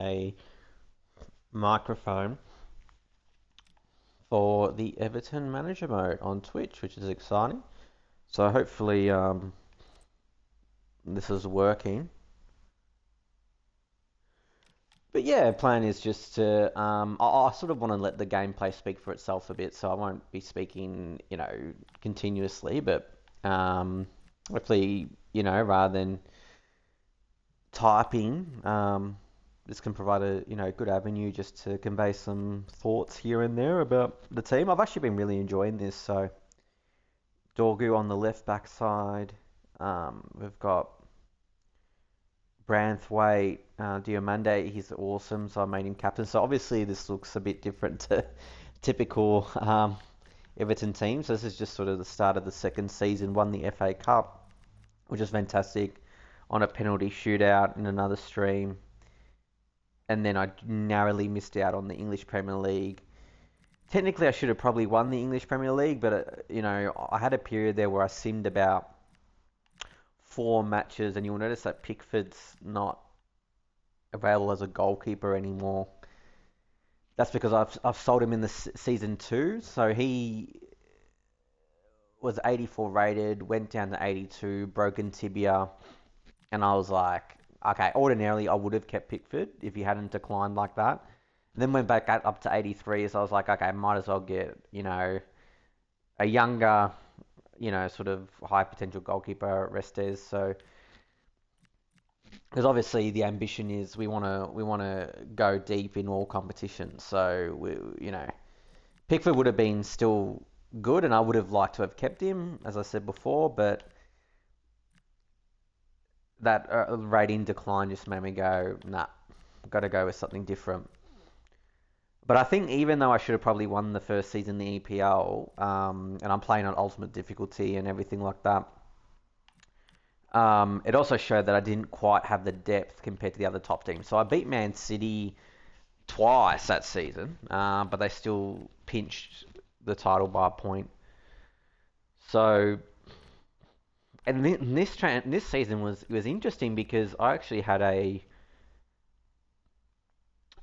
a microphone for the Everton manager mode on Twitch, which is exciting. So hopefully this is working. But yeah, plan is just to I sort of want to let the gameplay speak for itself a bit, so I won't be speaking, continuously, but hopefully, rather than typing, this can provide a good avenue just to convey some thoughts here and there about the team. I've actually been really enjoying this. So Dorgu on the left back side, we've got Branthwaite, Diomande. He's awesome, so I made him captain. So obviously this looks a bit different to typical Everton teams. So this is just sort of the start of the second season. Won the FA Cup, which is fantastic, on a penalty shootout in another stream. And then I narrowly missed out on the English Premier League. Technically, I should have probably won the English Premier League, but I had a period there where I simmed about 4 matches, and you'll notice that Pickford's not available as a goalkeeper anymore. That's because I've sold him in the season two, so he was 84 rated, went down to 82, broken tibia, and I was like, okay, ordinarily I would have kept Pickford if he hadn't declined like that. And then went back up to 83, so I was like, okay, might as well get, a younger, sort of high potential goalkeeper, Restes. So, because obviously the ambition is we want to go deep in all competitions. So Pickford would have been still good, and I would have liked to have kept him, as I said before, but that rating decline just made me go, nah, got to go with something different. But I think even though I should have probably won the first season in the EPL, and I'm playing on ultimate difficulty and everything like that, it also showed that I didn't quite have the depth compared to the other top teams. So I beat Man City twice that season, but they still pinched the title by a point. So, and this season was interesting because I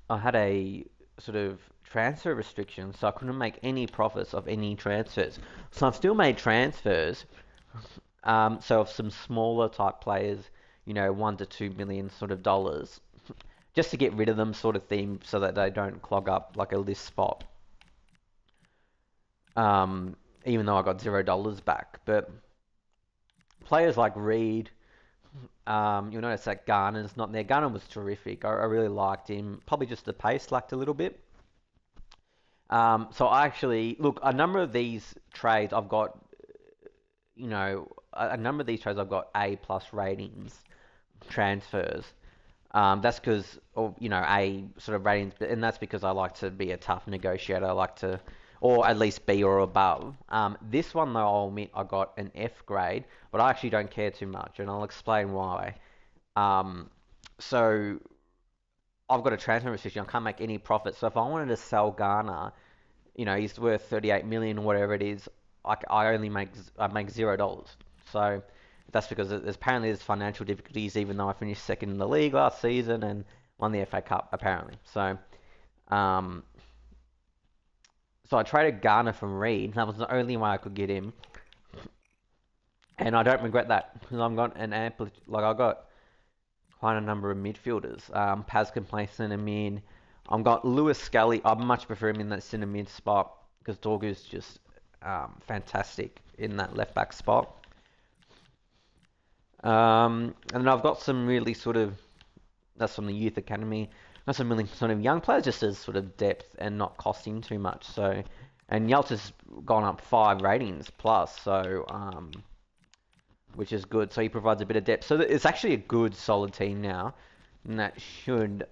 had a sort of transfer restriction, so I couldn't make any profits of any transfers. So I've still made transfers. So of some smaller type players, 1 to 2 million sort of dollars, just to get rid of them, sort of thing, so that they don't clog up like a list spot. Even though I got $0 back, but players like Reed, you'll notice that Garner's not there. Garner was terrific. I really liked him. Probably just the pace lacked a little bit. So I actually look a number of these trades I've got, a number of these trades I've got A plus ratings transfers. That's because, A sort of ratings, and that's because I like to be a tough negotiator. I like to, or at least B or above. This one though, I'll admit I got an F grade, but I actually don't care too much, and I'll explain why. Um, so I've got a transfer restriction. I can't make any profit. So if I wanted to sell Garner, he's worth 38 million or whatever it is. I make $0. So that's because there's financial difficulties, even though I finished second in the league last season and won the FA Cup apparently. Um, so I traded Garner from Reed. That was the only way I could get him, and I don't regret that because I've got I got quite a number of midfielders. Pascal plays centre mid. I've got Lewis Scully. I much prefer him in that centre mid spot because Dorgu's just fantastic in that left back spot. And then I've got some really sort of, that's from the youth academy. Got some really sort of young players just as sort of depth and not costing too much. So, and Yelt's gone up 5 ratings plus, so which is good. So he provides a bit of depth. So it's actually a good, solid team now, and that should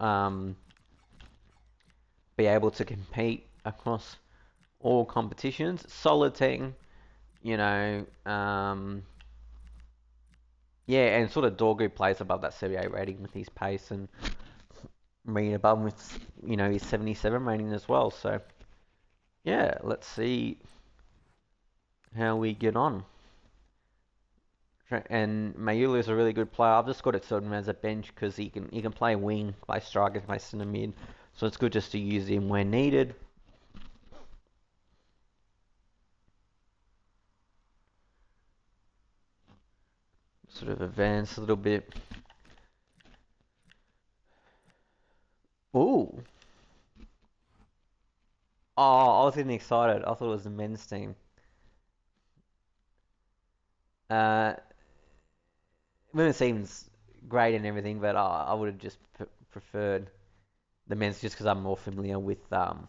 be able to compete across all competitions. Solid team, you know. Yeah, and sort of Dorgu plays above that 78 rating with his pace, and Reed above him with his 77 rating as well. So yeah, let's see how we get on. And Mayulu is a really good player. I've just got it sort of as a bench because he can play wing, play striker, play centre mid. So it's good just to use him when needed. Sort of advance a little bit. Ooh. Oh, I was getting excited. I thought it was the men's team. Uh, Women's team's great and everything, but I would have just preferred the men's just because I'm more familiar with the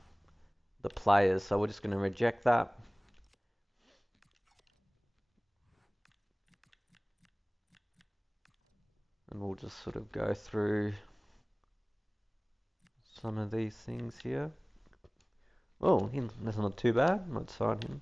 players. So we're just going to reject that. And we'll just sort of go through some of these things here. Oh, that's not too bad. Might sign him.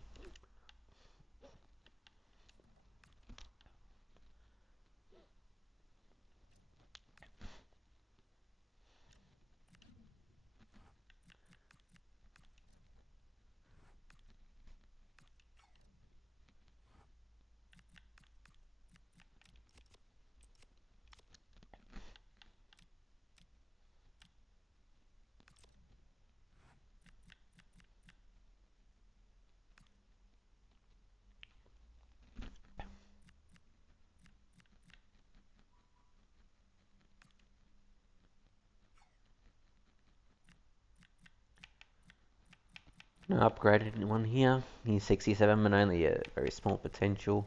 No upgraded one here. He's 67, but only a very small potential.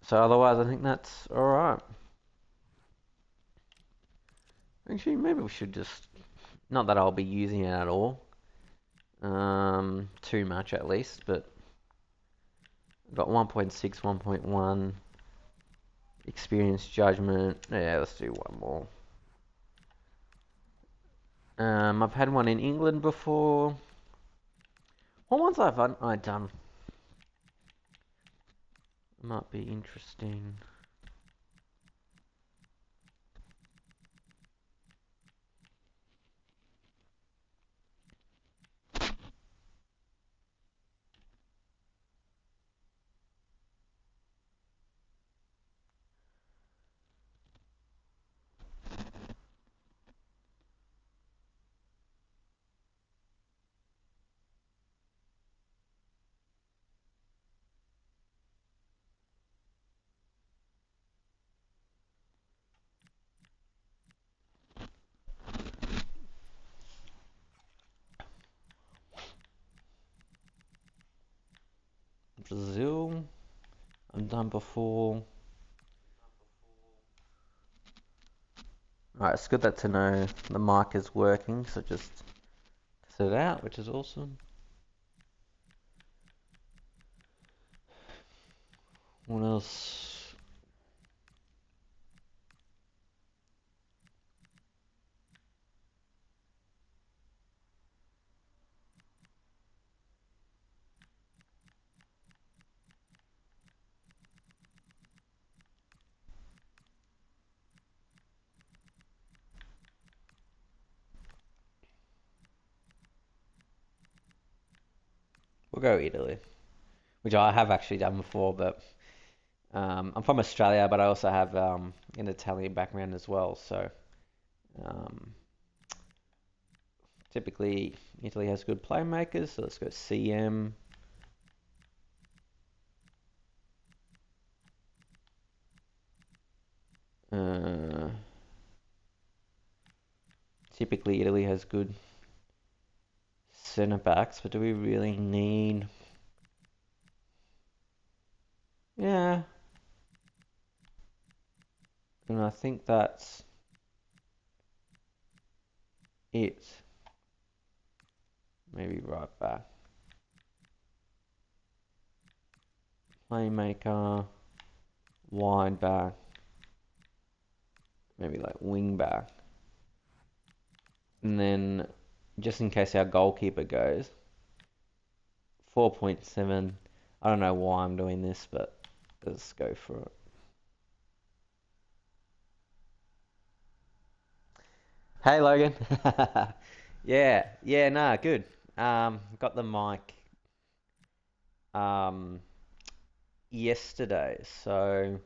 So otherwise, I think that's all right. Actually, maybe we should just. Not that I'll be using it at all. Too much at least, but I've got 1.6, 1.1 experience judgment. Yeah, let's do one more. I've had one in England before. What ones I done? Might be interesting. Brazil. I've done before. Alright, it's good that to know the mic is working, so just test it out, which is awesome. What else? We'll go Italy, which I have actually done before, but I'm from Australia, but I also have an Italian background as well, so um, typically Italy has good playmakers, so let's go CM. Uh, Typically Italy has good centre backs, but do we really need? Yeah, and I think that's it. Maybe right back. Playmaker, wide back, maybe like wing back. And then, just in case our goalkeeper goes, 4.7. I don't know why I'm doing this, but let's go for it. Hey Logan. Yeah, nah, good. Got the mic yesterday, so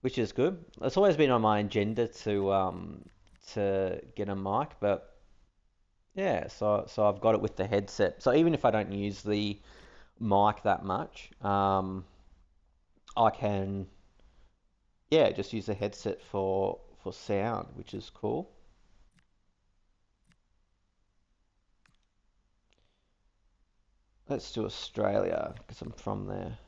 which is good. It's always been on my agenda to get a mic, but yeah, so I've got it with the headset. So even if I don't use the mic that much, I can yeah just use the headset for sound, which is cool. Let's do Australia because I'm from there.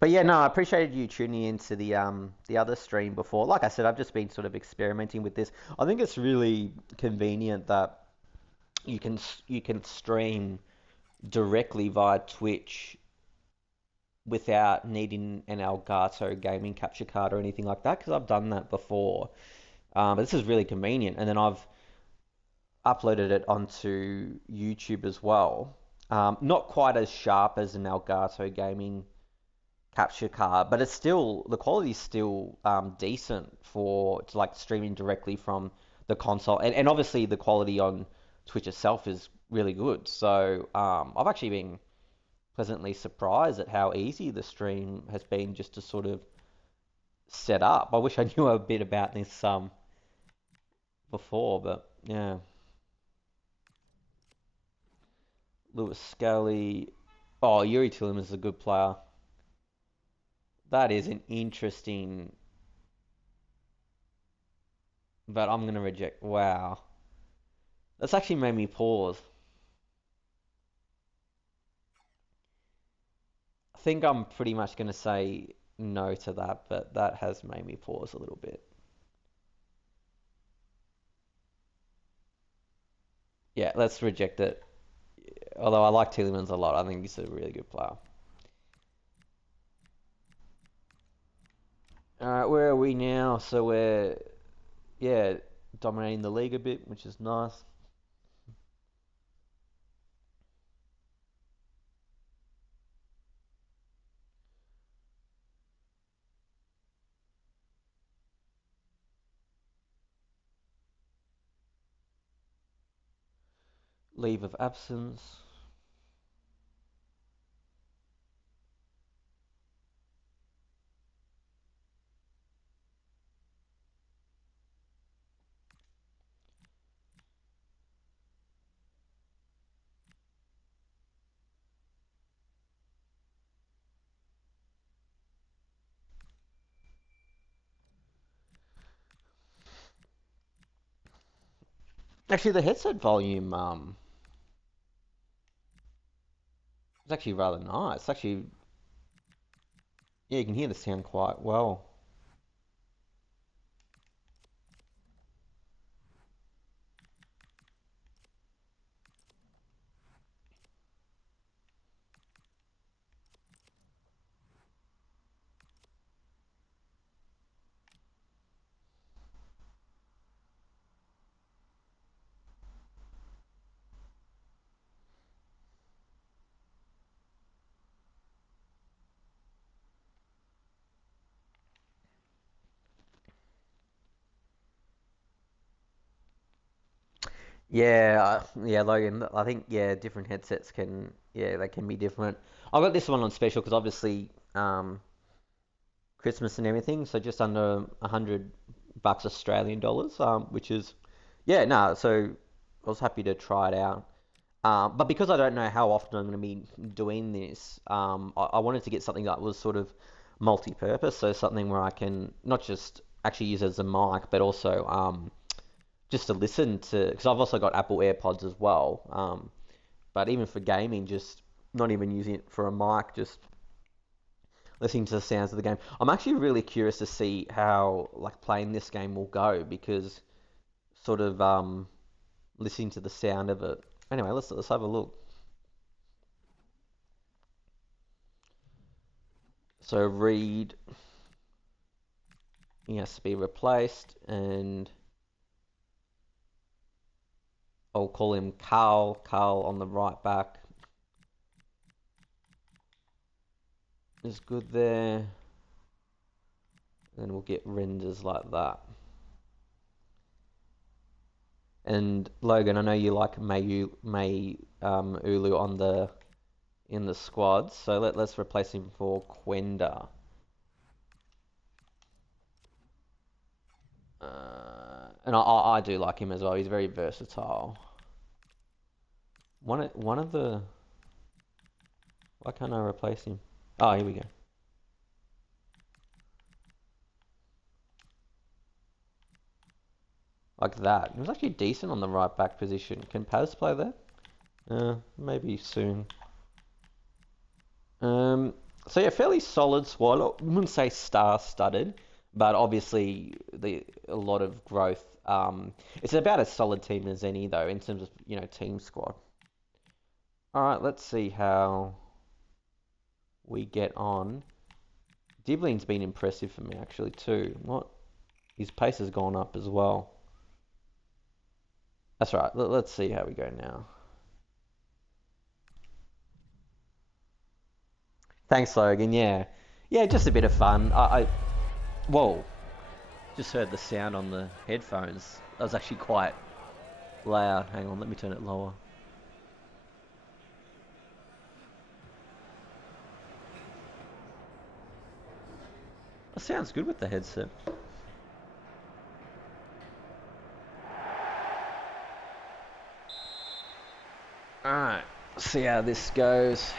But yeah, no, I appreciated you tuning into the other stream before. Like I said, I've just been sort of experimenting with this. I think it's really convenient that you can stream directly via Twitch without needing an Elgato gaming capture card or anything like that because I've done that before. But this is really convenient, and then I've uploaded it onto YouTube as well. Not quite as sharp as an Elgato gaming capture card, but it's still the quality's still decent for like streaming directly from the console, and obviously the quality on Twitch itself is really good. So I've actually been pleasantly surprised at how easy the stream has been just to sort of set up. I wish I knew a bit about this before, but yeah. Lewis Scully. Oh, Yuri Tillman is a good player. That is an interesting, but I'm gonna reject. Wow, that's actually made me pause. I think I'm pretty much gonna say no to that, but that has made me pause a little bit. Yeah, let's reject it. Although I like Tielemans a lot, I think he's a really good player. All right, where are we now? So we're yeah dominating the league a bit, which is nice. Leave of absence. Actually, the headset volume is actually rather nice. Actually, yeah, you can hear the sound quite well. Yeah, yeah, Logan. I think yeah, different headsets can yeah they can be different. I got this one on special because obviously Christmas and everything, so just under $100 Australian dollars, which is yeah no. So I was happy to try it out. But because I don't know how often I'm going to be doing this, I wanted to get something that was sort of multi-purpose, so something where I can not just actually use it as a mic, but also just to listen to, because I've also got Apple AirPods as well. But even for gaming, just not even using it for a mic, just listening to the sounds of the game. I'm actually really curious to see how like playing this game will go because sort of listening to the sound of it. Anyway, let's have a look. So read he has to be replaced, and I'll call him Carl. Carl on the right back is good there. And we'll get renders like that. And Logan, I know you like May Ulu on in the squad, so let's replace him for Quenda. And I do like him as well. He's very versatile. One of the Why can't I replace him? Oh, here we go. Like that. He was actually decent on the right back position. Can Paz play there? Maybe soon. So yeah, fairly solid squad. I wouldn't say star-studded, but obviously a lot of growth. It's about as solid team as any though in terms of team squad. All right, let's see how we get on. Diblin's been impressive for me actually too. His pace has gone up as well. That's right. Let's see how we go now. Thanks, Logan. Yeah, just a bit of fun. Whoa, just heard the sound on the headphones. That was actually quite loud. Hang on, let me turn it lower. That sounds good with the headset. Alright, see how this goes.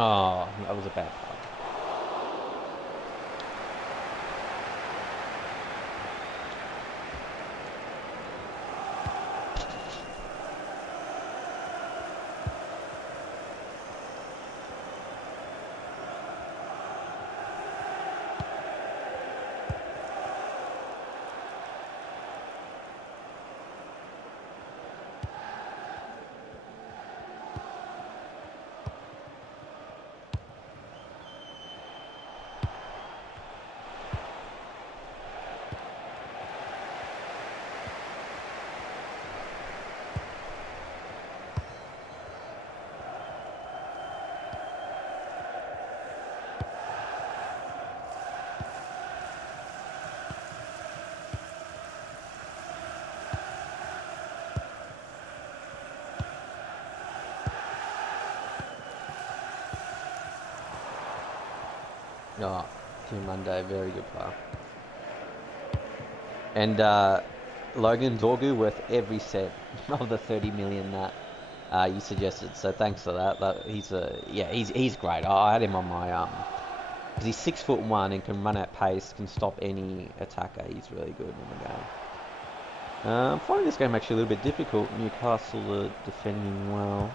Oh, that was a bad part. Oh, Tim Monday, very good player. And Logan Dorgu worth every cent of the 30 million that you suggested. So thanks for that. He's great. I had him on my because he's 6'1" and can run at pace, can stop any attacker. He's really good in the game. I'm finding this game actually a little bit difficult. Newcastle are defending well.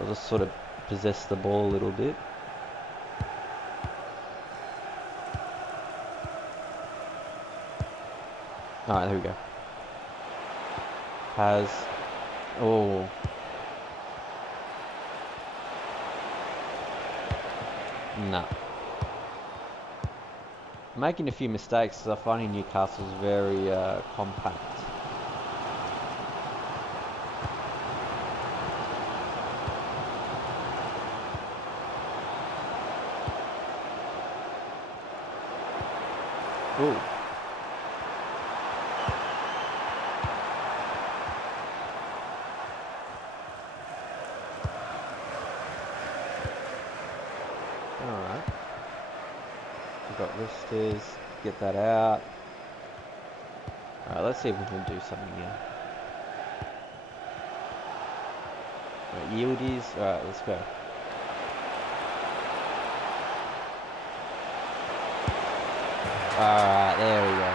I'll just sort of possess the ball a little bit. Alright, there we go. Oh. No. Making a few mistakes. I find Newcastle's very compact. Ooh. downstairs. Get that out. Alright, let's see if we can do something here. Alright, yield is. Alright, let's go. Alright, there we go.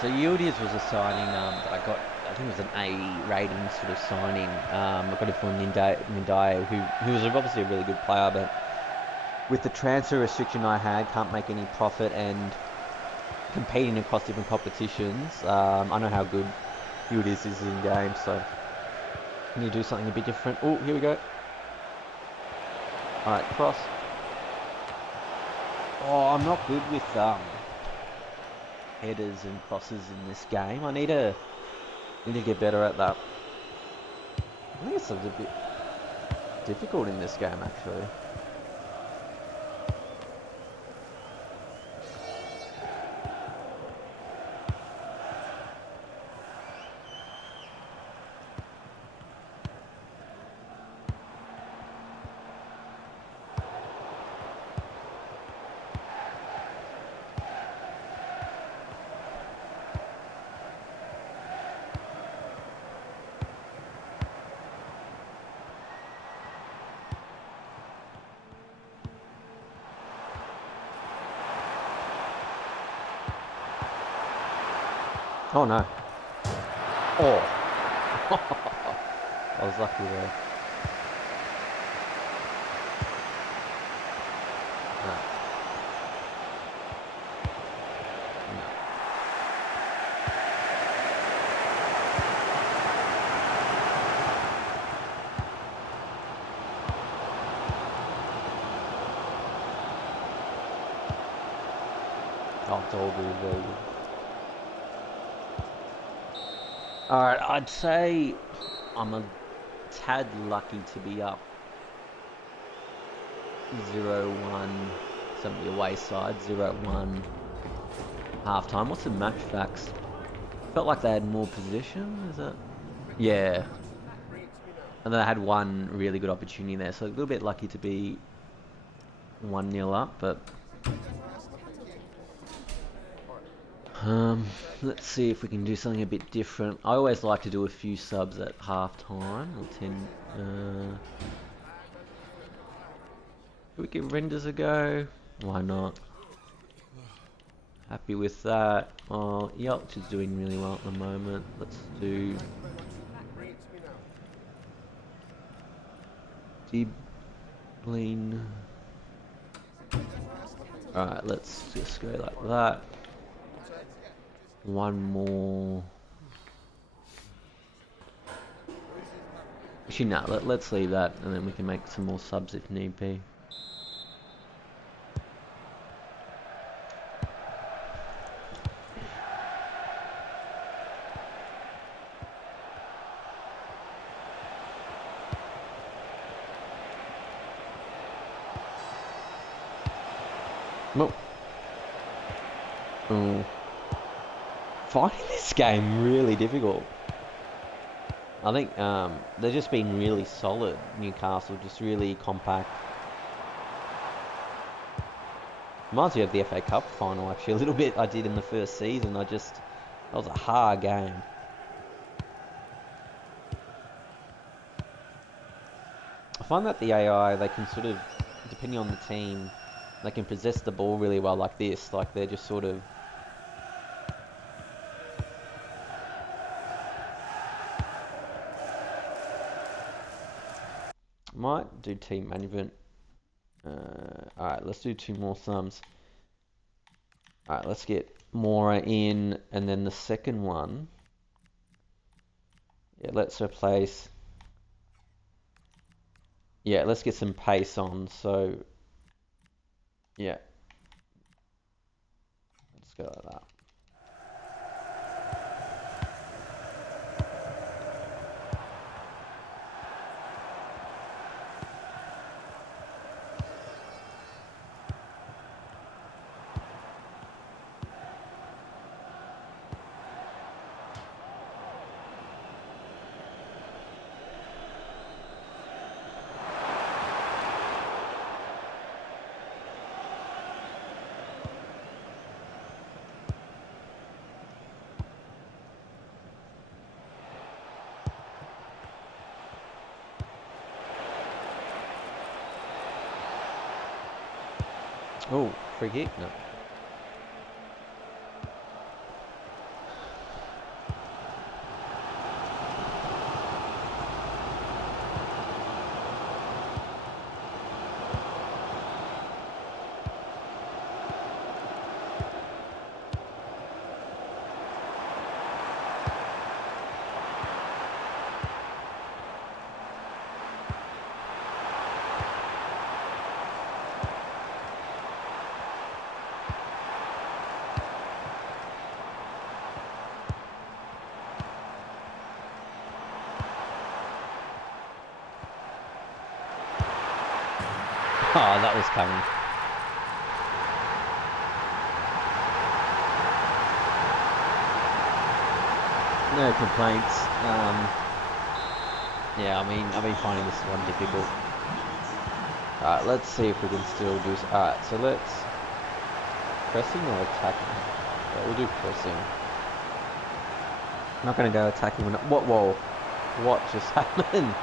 So Yildiz was a signing that I got, I think it was an A rating sort of signing. I got it for Nindai, who was obviously a really good player, but with the transfer restriction I had, can't make any profit and competing across different competitions. I know how good Yildiz is in games, so can you do something a bit different? Oh, here we go. Alright, cross. Oh, I'm not good with headers and crosses in this game. I need to get better at that. I think it's a bit difficult in this game, actually. Oh no. Oh. I was lucky there. No. No. Oh, it's all good, very good. Alright, I'd say I'm a tad lucky to be up 0-1, some of the away side, 0-1 half time. What's the match facts? Felt like they had more possession, is it? Yeah. And then I had one really good opportunity there, so a little bit lucky to be 1-0 up, but let's see if we can do something a bit different. I always like to do a few subs at half time, or 10. Should we give Renders a go? Why not? Happy with that. Oh, Yelch is doing really well at the moment. Let's do Diblin. Alright, let's just go like that. One more. Actually, no, let's leave that and then we can make some more subs if need be. Well, oh. Finding this game really difficult. I think they've just been really solid, Newcastle, just really compact. Reminds me of the FA Cup final, actually, a little bit I did in the first season. That was a hard game. I find that the AI, they can sort of, depending on the team, they can possess the ball really well like this. Like they're just sort of might do team management. Alright, let's do 2 more sums. Alright, let's get Mora in, and then the second one. Yeah, let's replace. Yeah, let's get some pace on. So, yeah. Let's go like that. Oh, free kick? No. Oh, that was coming. No complaints. Yeah, I've been finding this one difficult. Alright, let's see if we can still do... Alright, so let's... Pressing or attacking? Yeah, we'll do pressing. I'm not going to go attacking. What? Whoa. What just happened?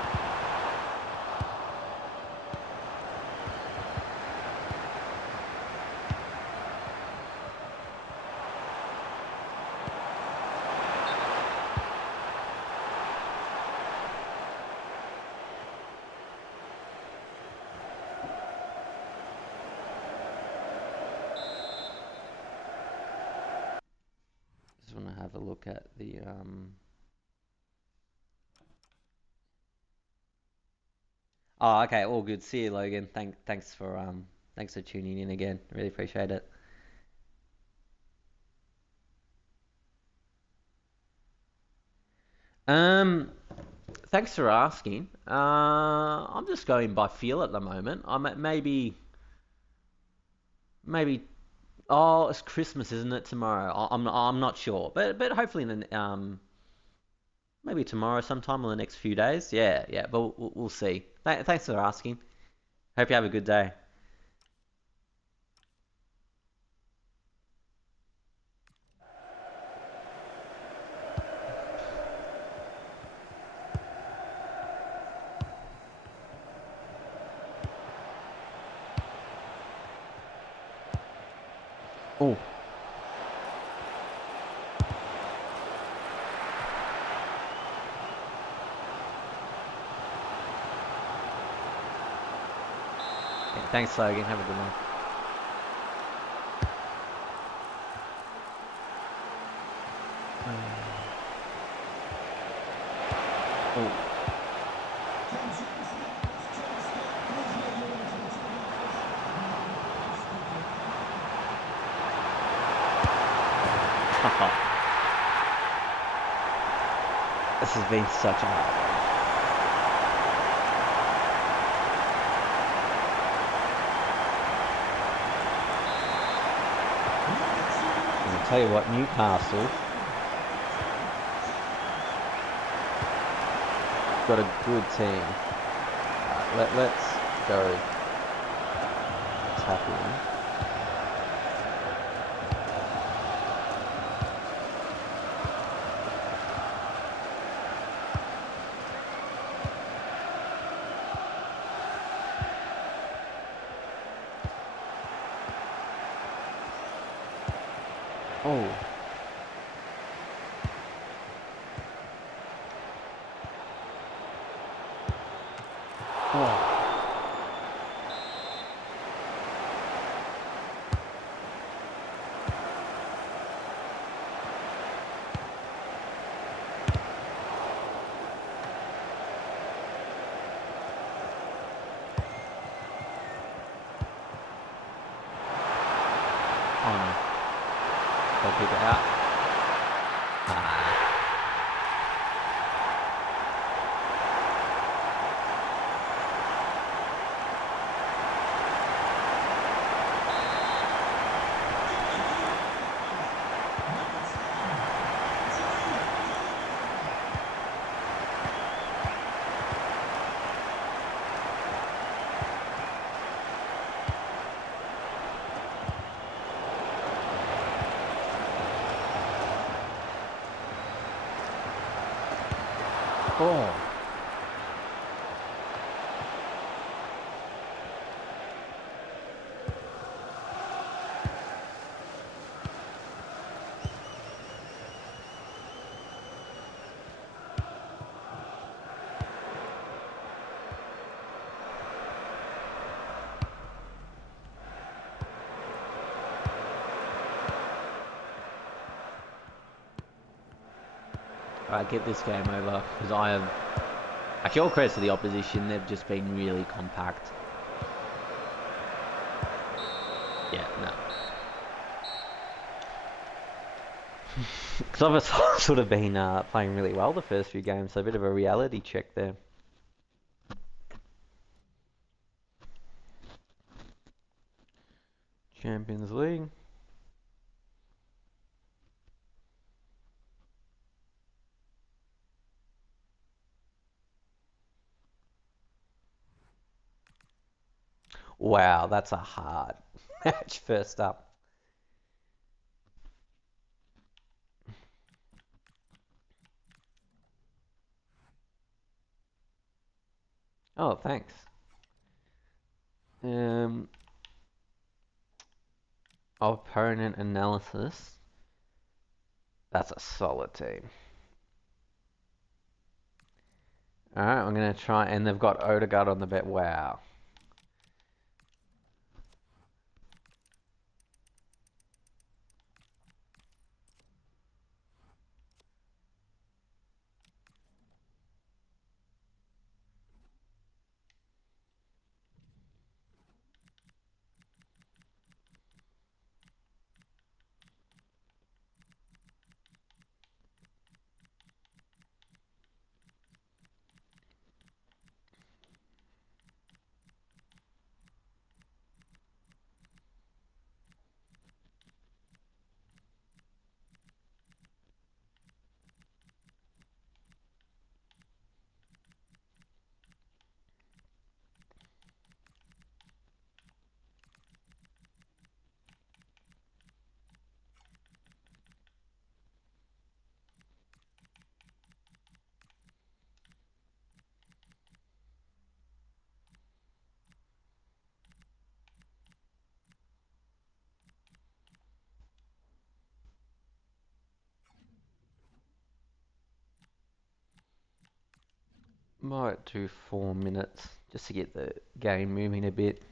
Just want to have a look at the... Oh, okay, all good. See you, Logan. Thanks for tuning in again. Really appreciate it. Um, Thanks for asking. I'm just going by feel at the moment. Maybe. Oh, it's Christmas, isn't it? Tomorrow. I'm not sure, but hopefully maybe tomorrow sometime in the next few days. Yeah, yeah. But we'll see. Thanks for asking. Hope you have a good day. Oh. Yeah, thanks, Logan. Have a good one. Oh. This has been such a hard one. I'll tell you what, Newcastle got a good team. Let's go attacking. Oh. Oh. Oh no. They'll keep it out. Ah. Oh. Alright, get this game over because I have. Actually, all credit to the opposition. They've just been really compact. Yeah, no. Because I've sort of been playing really well the first few games, so a bit of a reality check there. Champions League. Wow, that's a hard match first up. Oh, thanks. Um, Opponent analysis. That's a solid team. Alright, I'm going to try, and they've got Odegaard on the bet. Wow. Might do 4 minutes just to get the game moving a bit.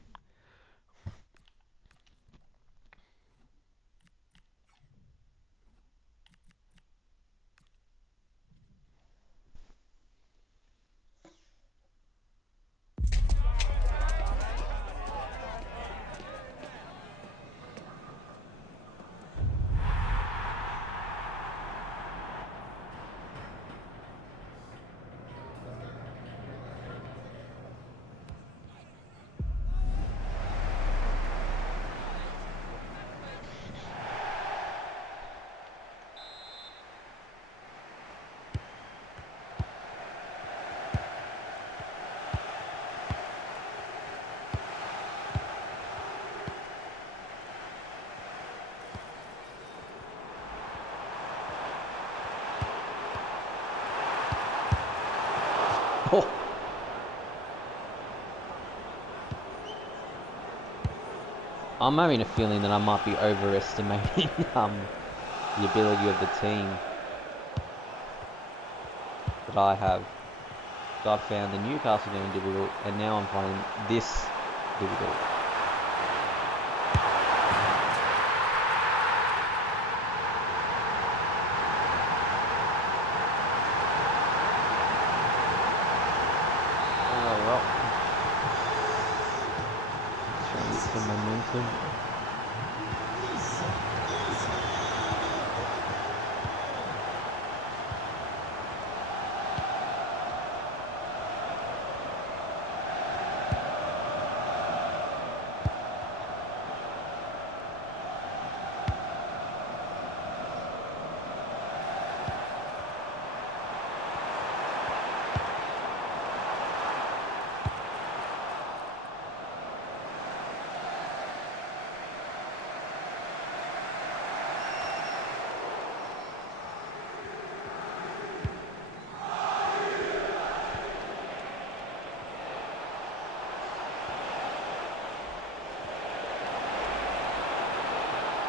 Oh, I'm having a feeling that I might be overestimating the ability of the team that I have. So I've found the Newcastle game difficult, and now I'm finding this difficult. Oh well, trying to get some momentum.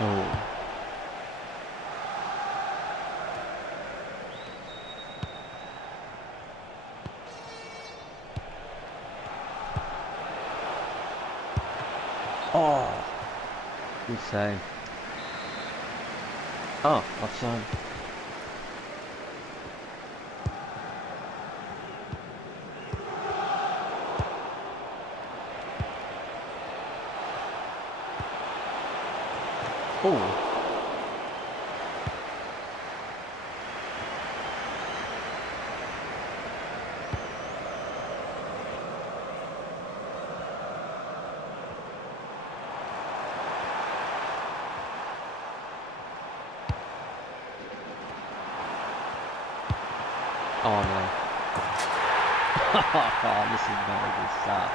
Oh. Oh, good save. Oh, offside. Oh, oh no. Oh, this is not a good start.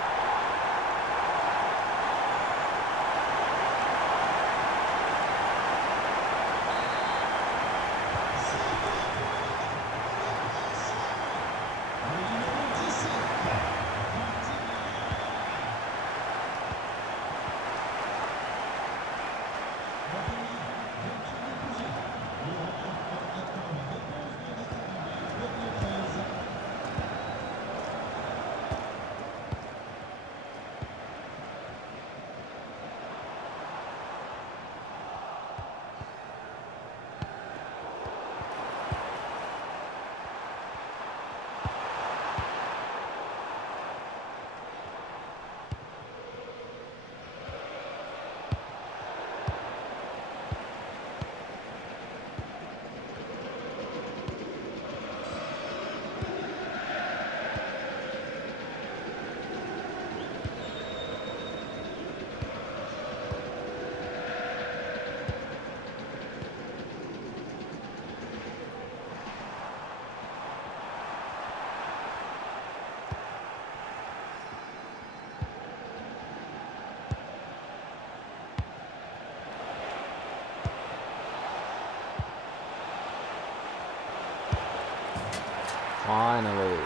Finally.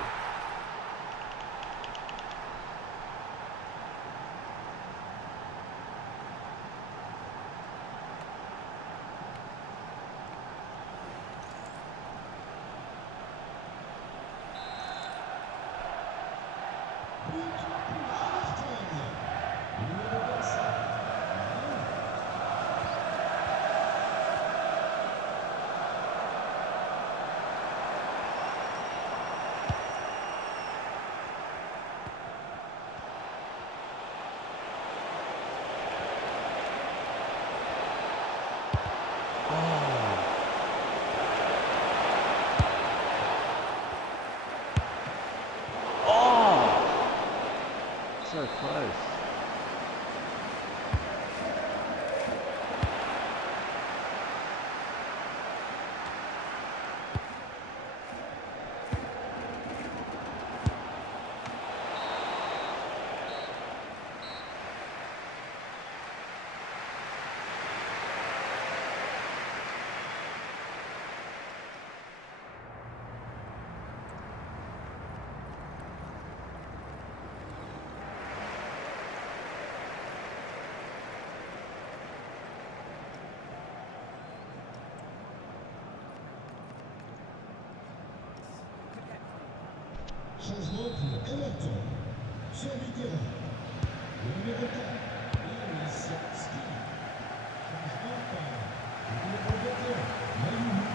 Oh, so close. Changement pour Everton. Sur du terrain. Le numéro 4, Lewis Skinner. Changement par le numéro 21, Mayu.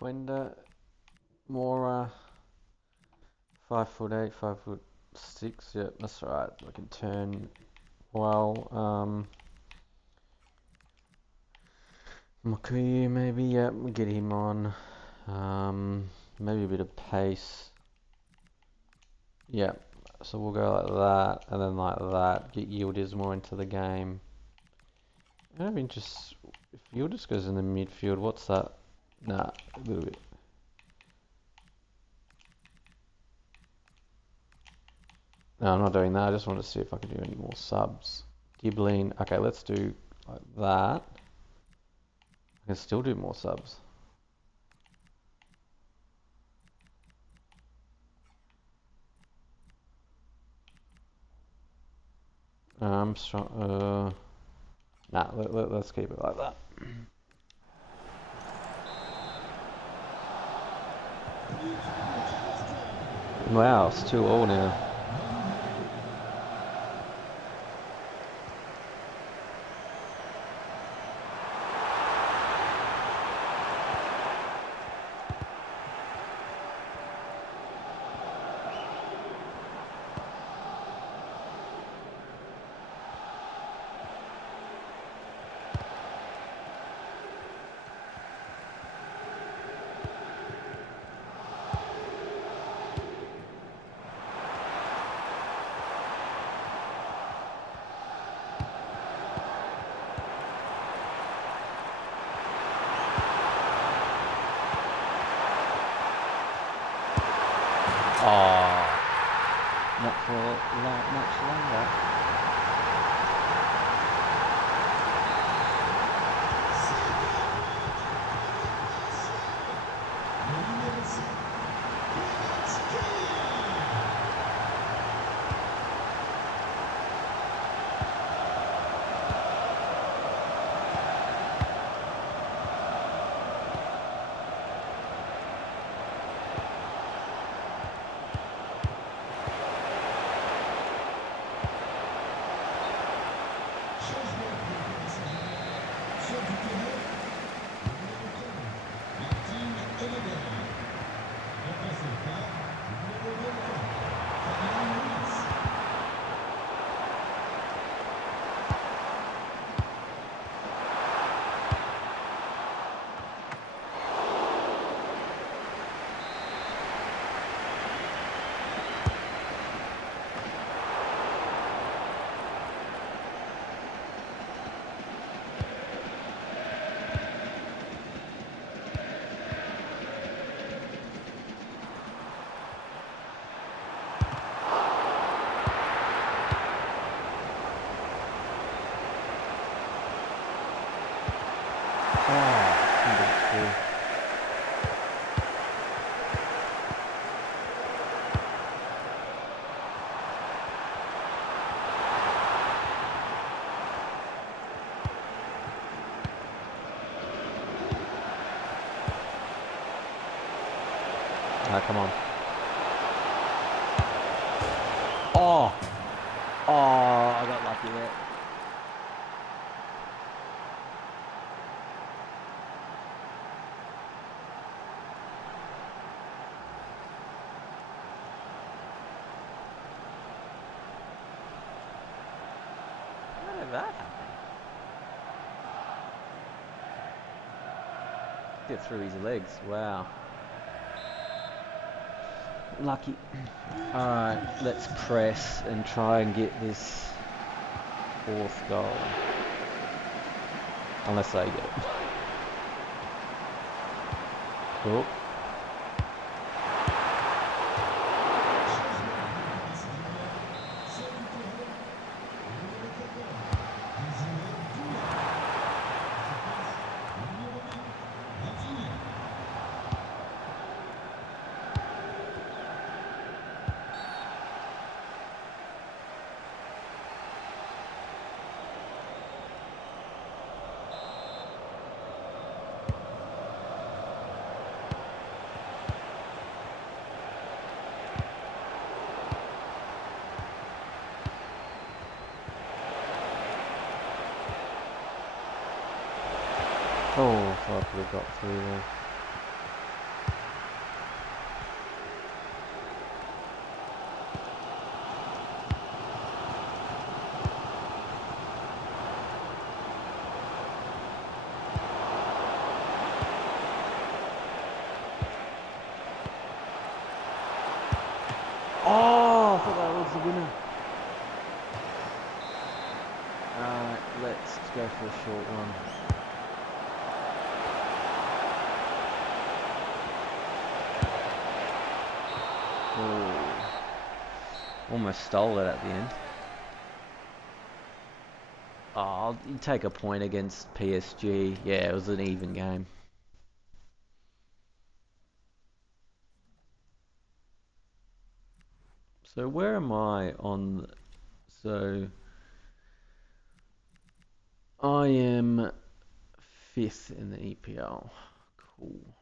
Quenda, Mora, 5'8", 5'6". Yep, that's right. I can turn well. Makuyu maybe. Yep, we'll get him on. Maybe a bit of pace. Yep. So we'll go like that, and then like that. Get Yildiz more into the game. I mean, just if Yildiz goes in the midfield, what's that? Nah, a little bit. No, I'm not doing that. I just want to see if I can do any more subs. Giblin. Okay, let's do like that. I can still do more subs. Strong. Nah, let's keep it like that. Wow, it's 2-2 now. Oh, not for much longer. Come on. Oh, I got lucky there. How did that happen? Get through his legs. Wow. Lucky. Alright, let's press and try and get this fourth goal. Unless they get it. Cool. Oh, I thought I could have got through there. Oh, I thought that was the winner. Alright, let's go for a short one. Oh, almost stole it at the end. Oh, I'll take a point against PSG. Yeah, it was an even game. So where am I on? So I am 5th in the EPL. Cool.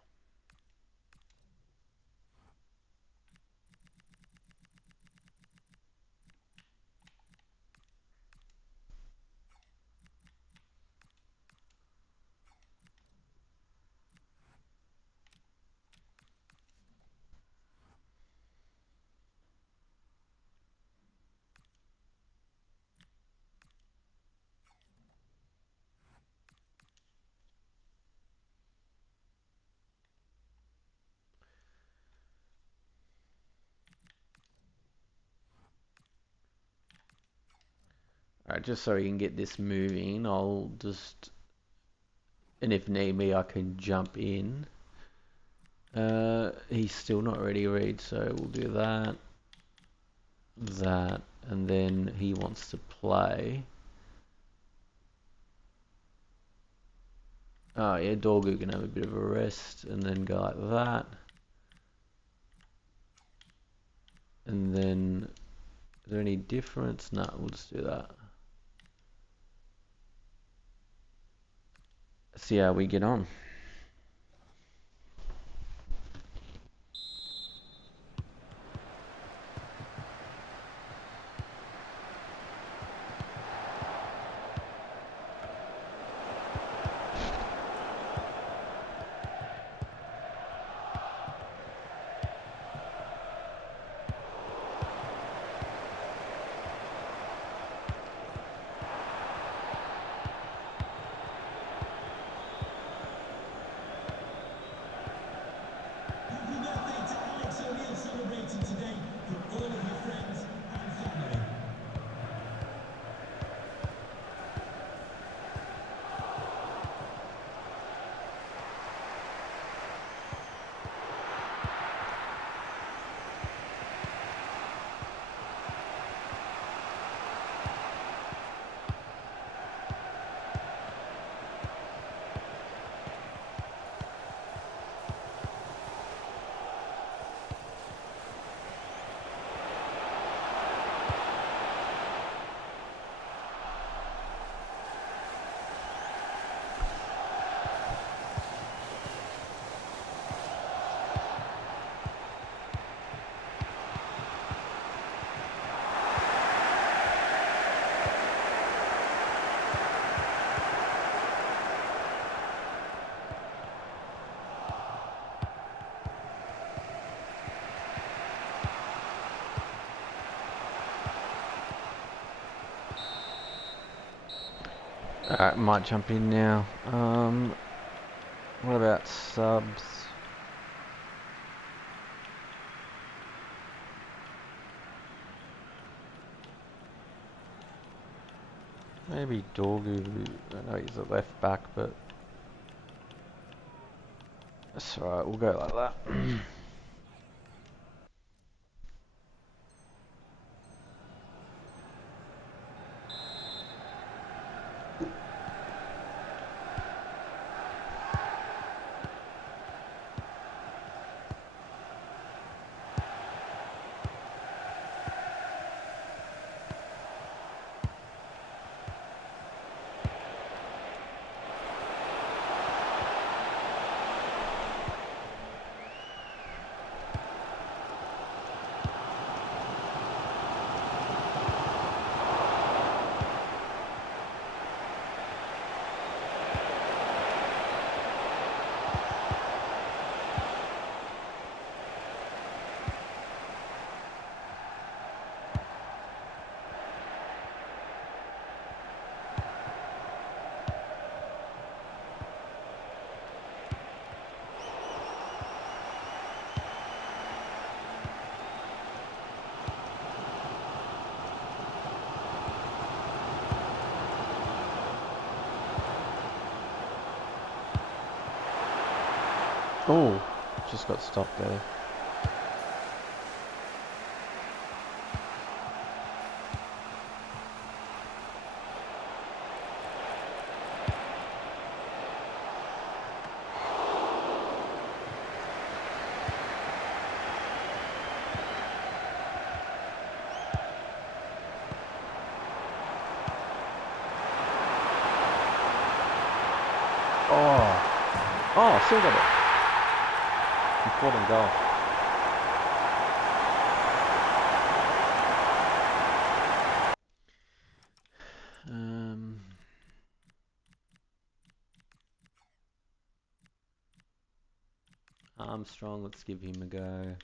Alright, just so we can get this moving, I'll just, and if need be, I can jump in. He's still not ready to read, so we'll do that, and then he wants to play. Oh yeah, Dorgu can have a bit of a rest, and then go like that. And then, is there any difference? No, we'll just do that. See how we get on. Happy birthday to Alex O'Neill celebrating today from all of your friends and family. Alright, might jump in now. What about subs? Maybe Dorgu. I know he's a left back, but that's alright, we'll go like that. Oh, just got stopped there. Oh, still got it. Important goal. Um, Armstrong, let's give him a go.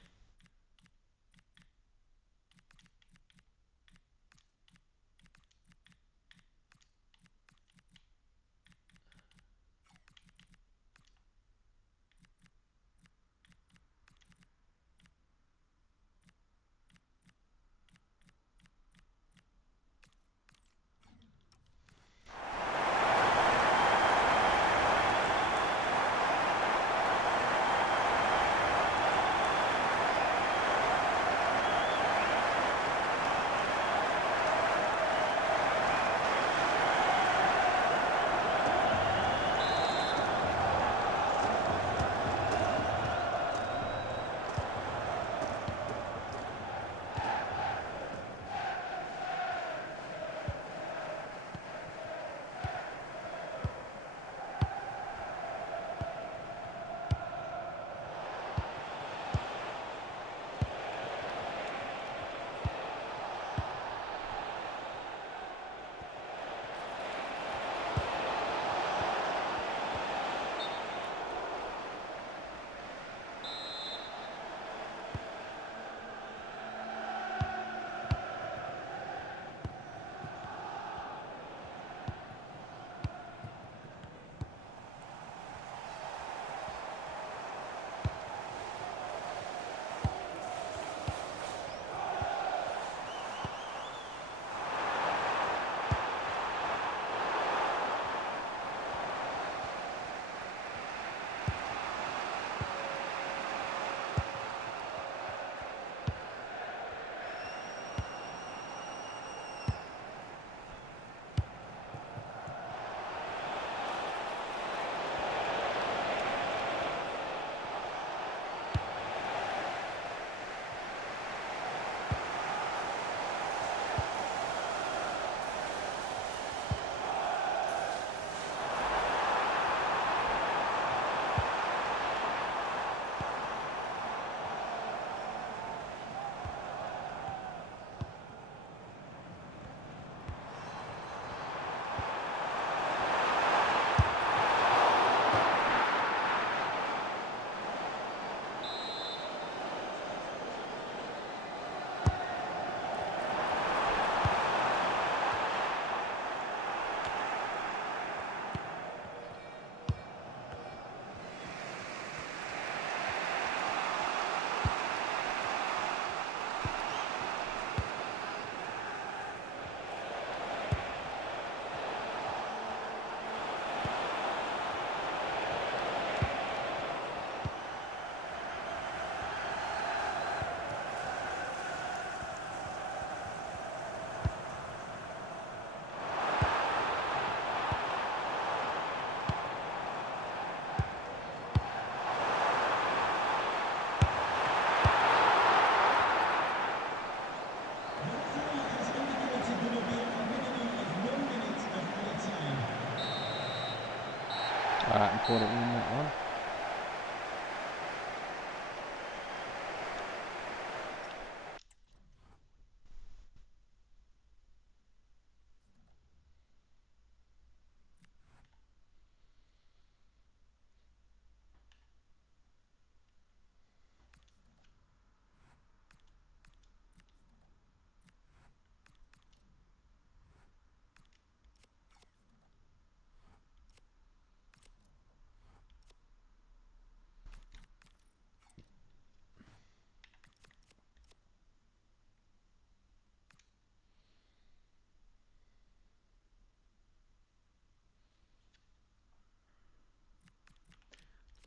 Alright, important win that one.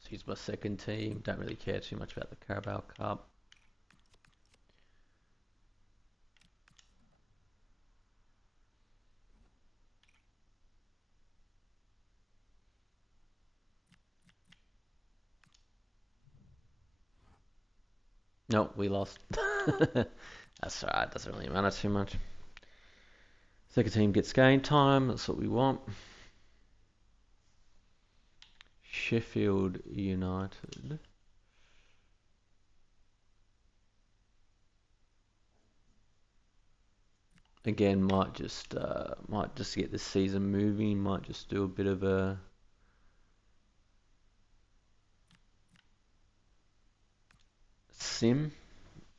He's my second team. Don't really care too much about the Carabao Cup. Nope, we lost. That's alright, doesn't really matter too much. Second team gets game time, that's what we want. Sheffield United. Again, might just get this season moving. Might just do a bit of a sim.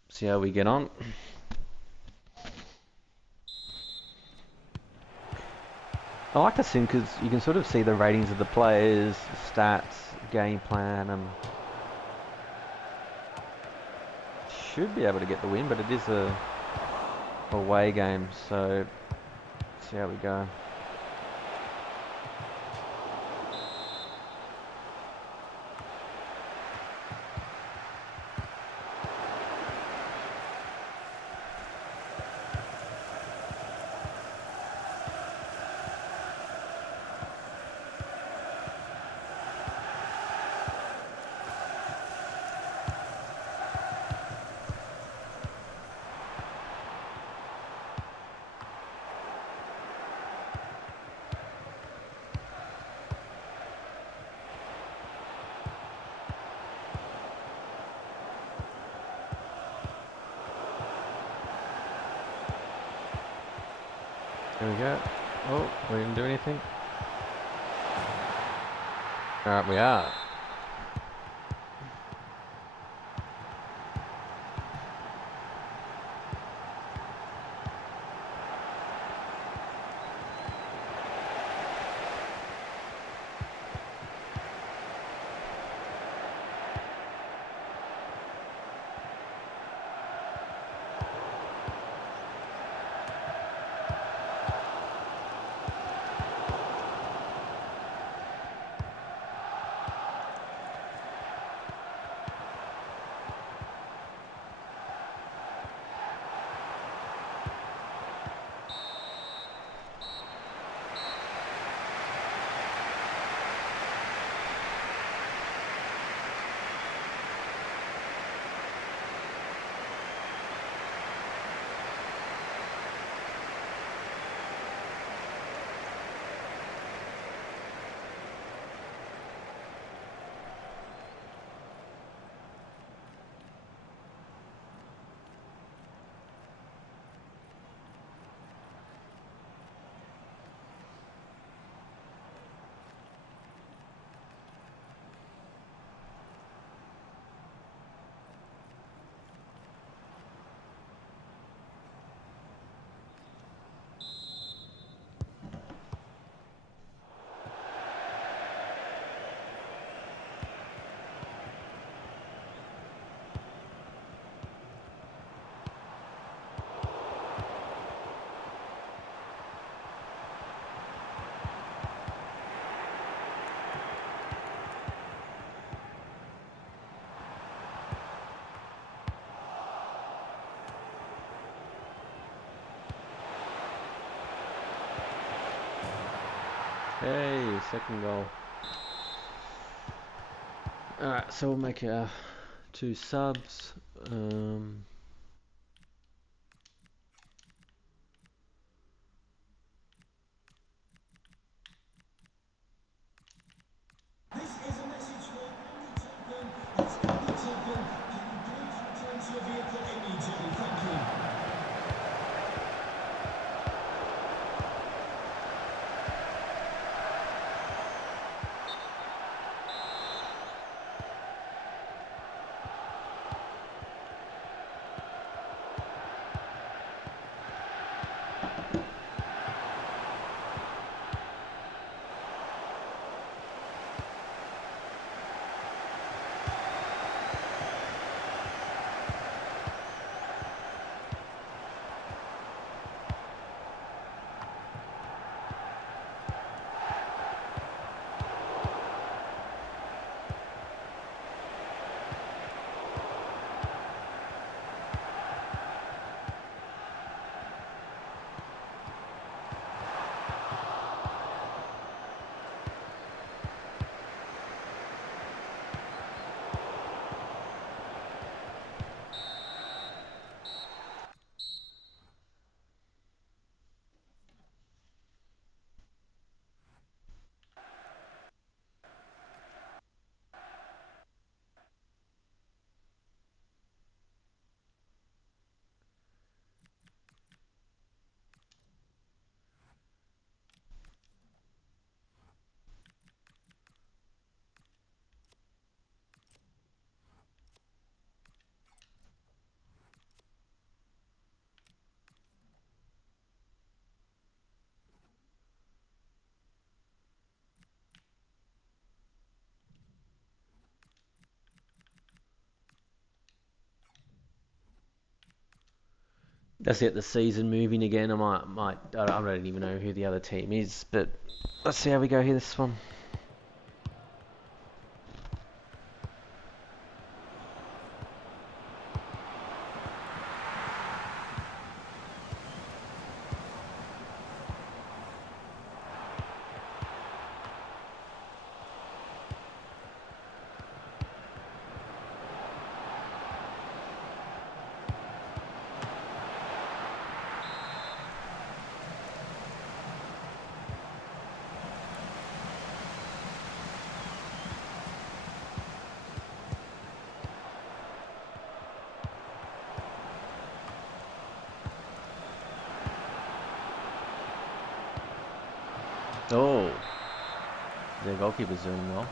See how we get on. I like the sim because you can sort of see the ratings of the players, stats, game plan, and should be able to get the win, but it is a away game, so see how we go. There we go. Oh, we didn't do anything. Alright, we are. Hey, second goal. Alright, so we'll make our 2 subs. This is a message for Andy Tupman. It's Andy Tupman. Can you please return to your vehicle immediately? Thank you. Let's get the season moving again. I don't even know who the other team is, but let's see how we go here this one. Oh, the goalkeeper's doing well.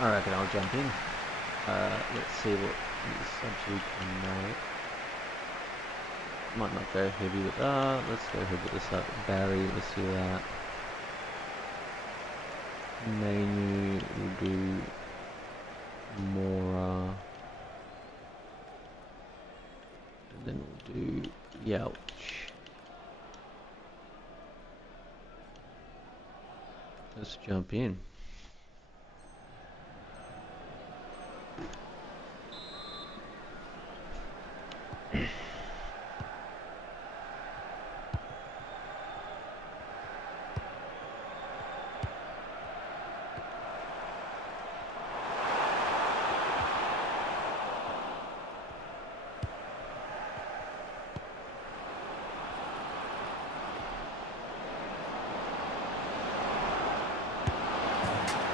I reckon I'll jump in. Let's see what subs we can make. Might not go heavy with that. Let's go heavy with this up. Barry, let's see that. Menu, we'll do more. And then we'll do Yelch. Let's jump in.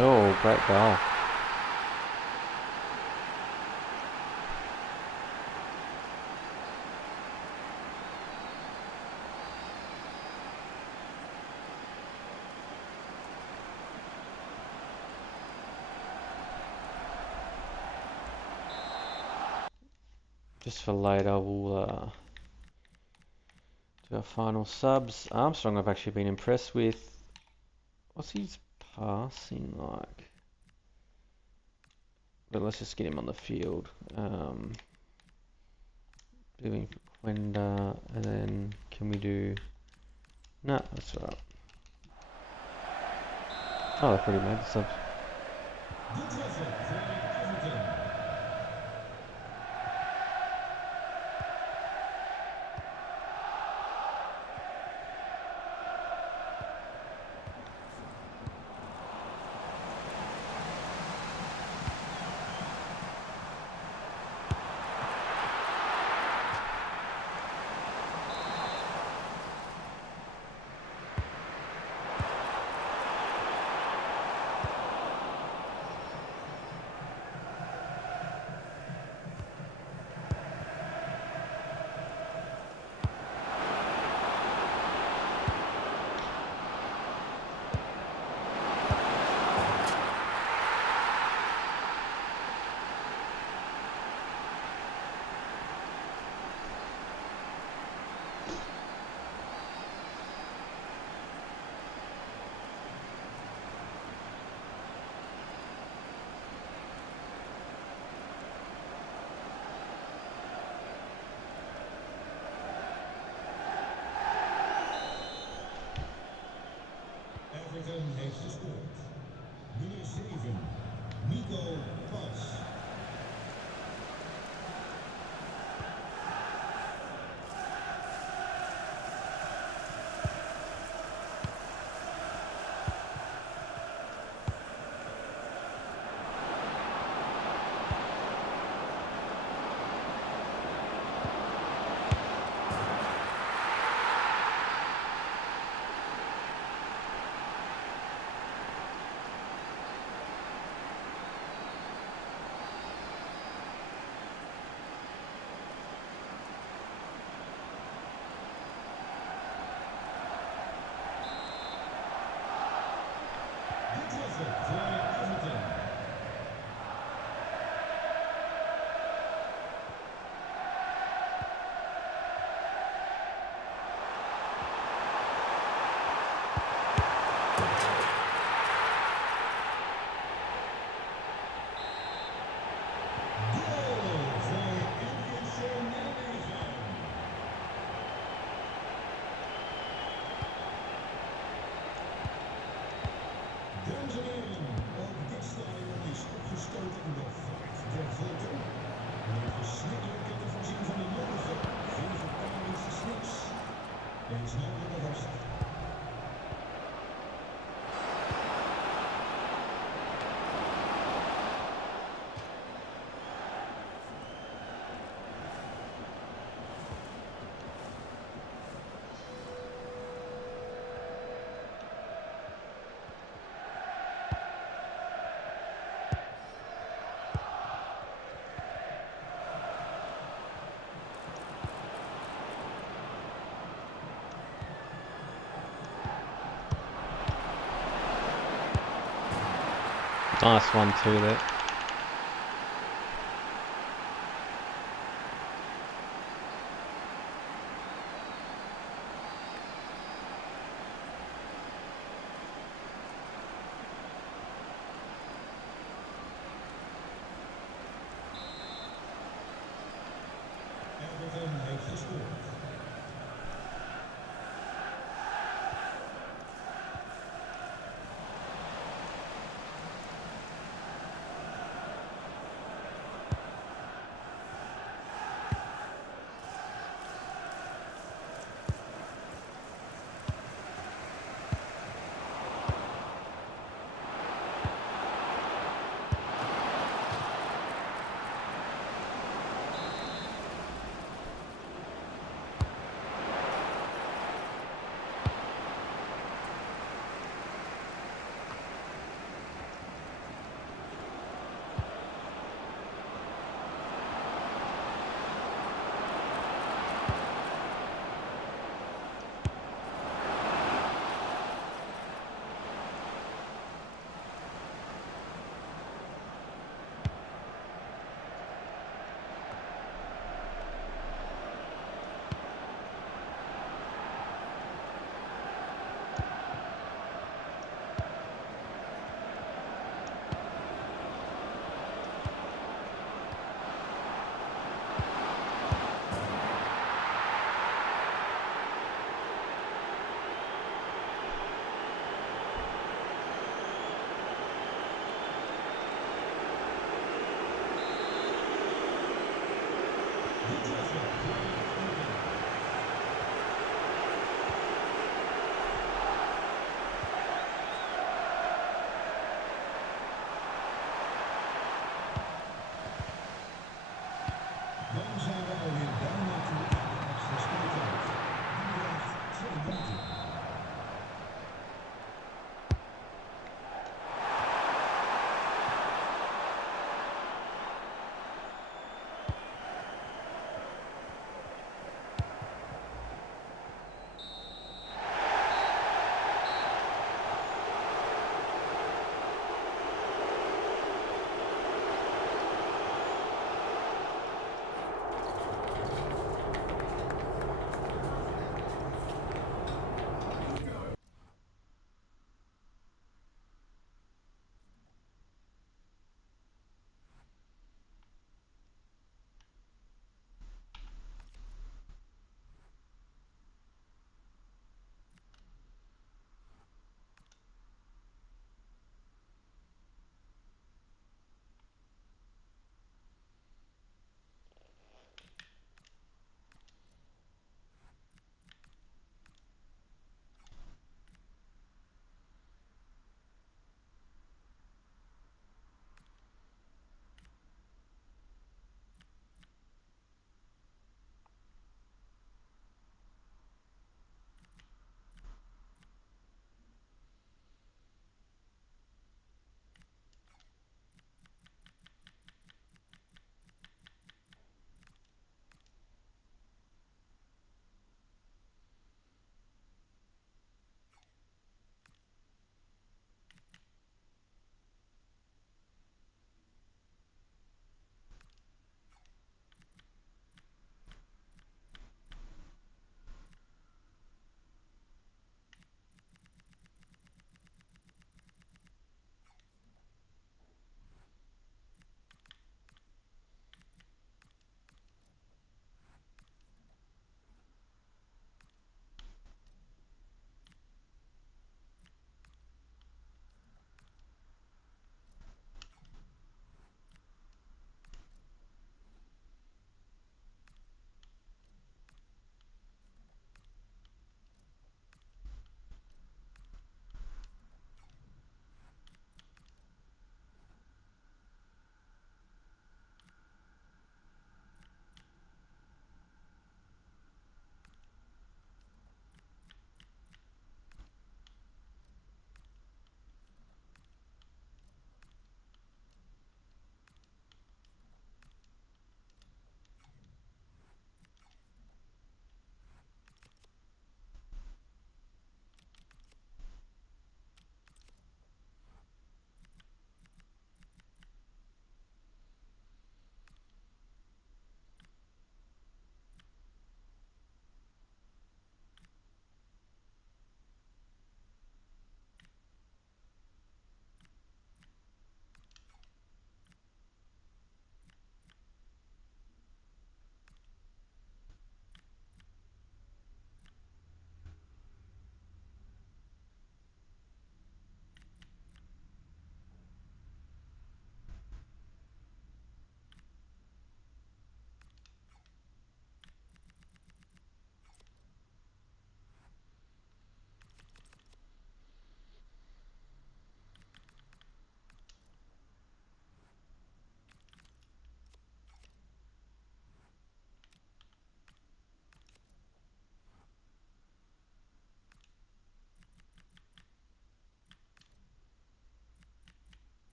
Oh, great goal. Just for later, we'll do our final subs. Armstrong, I've actually been impressed with. What's his passing like? But let's just get him on the field. Doing Quenda, and then can we do? No, that's all right. Oh, I've already made the subs. Good effort for Everton. Nice one too there. Everton heeft gescoord.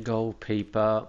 Goalkeeper.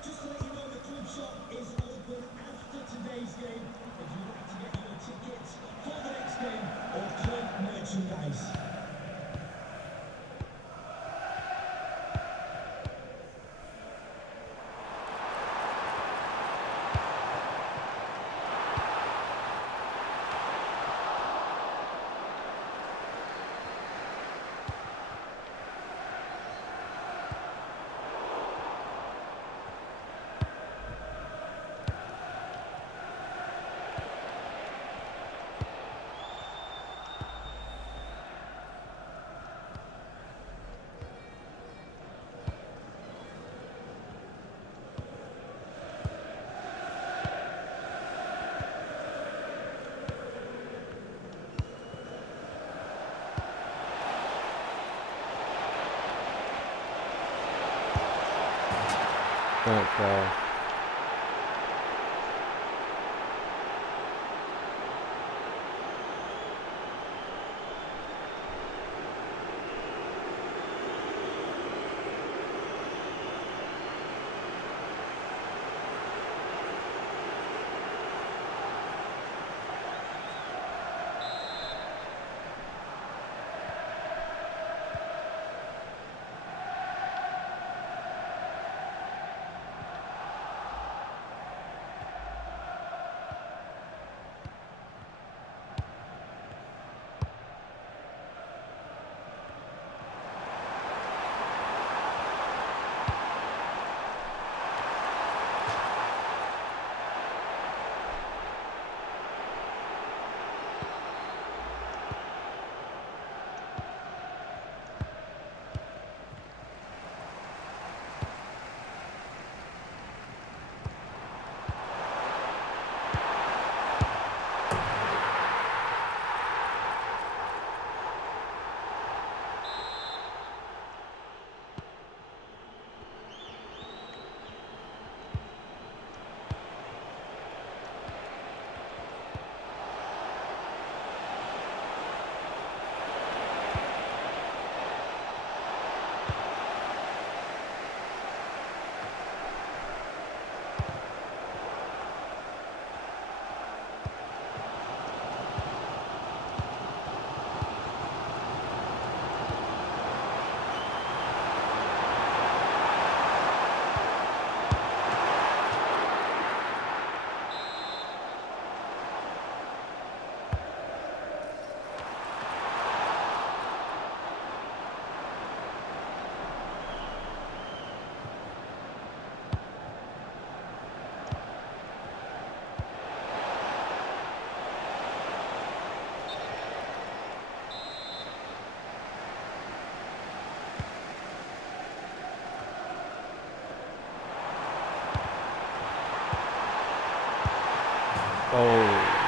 Just to let you know, the club shop is open after today's game. If you'd like to get your tickets for the next game or club merchandise. Don't go. Oh.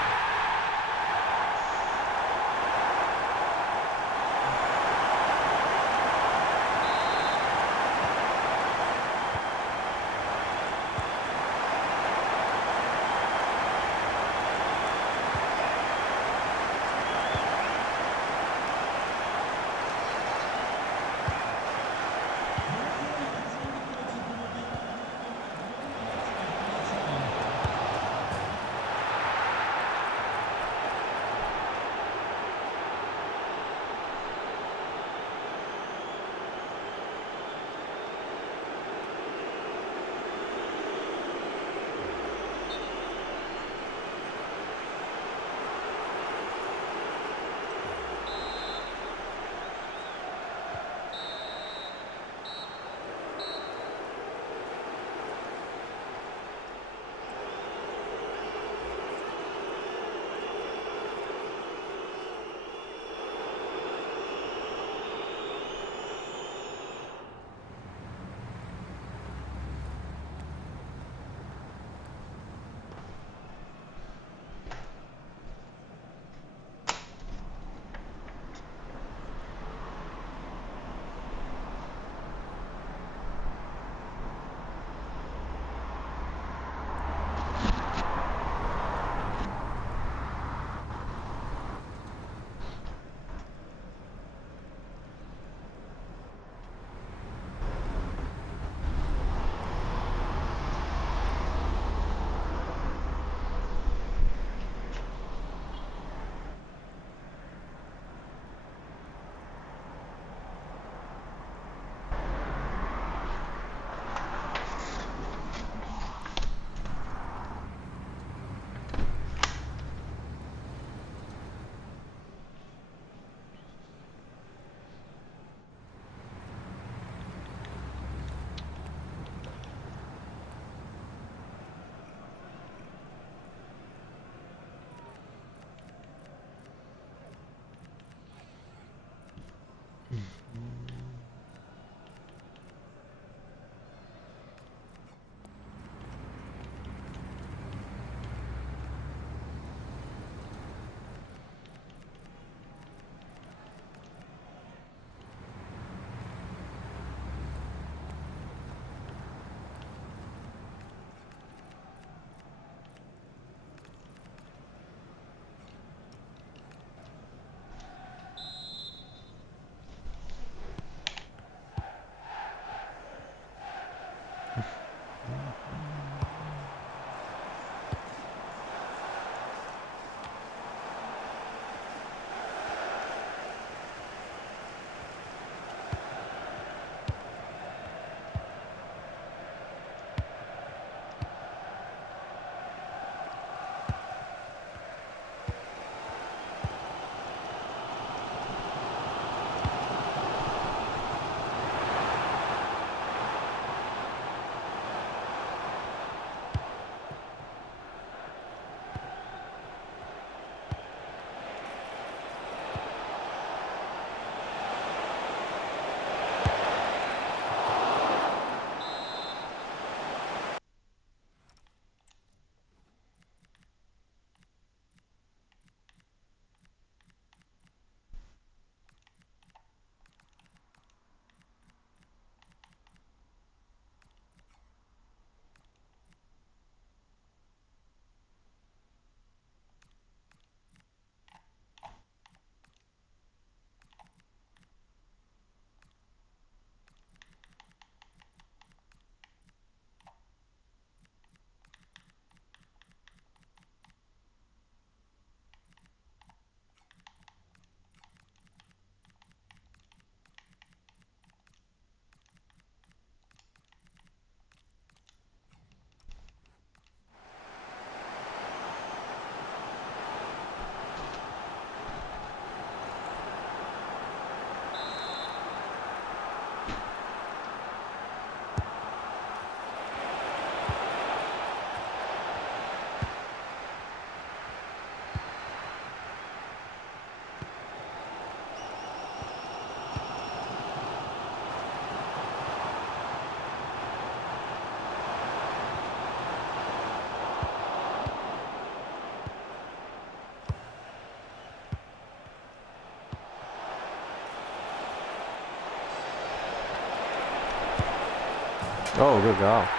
Oh, good goal.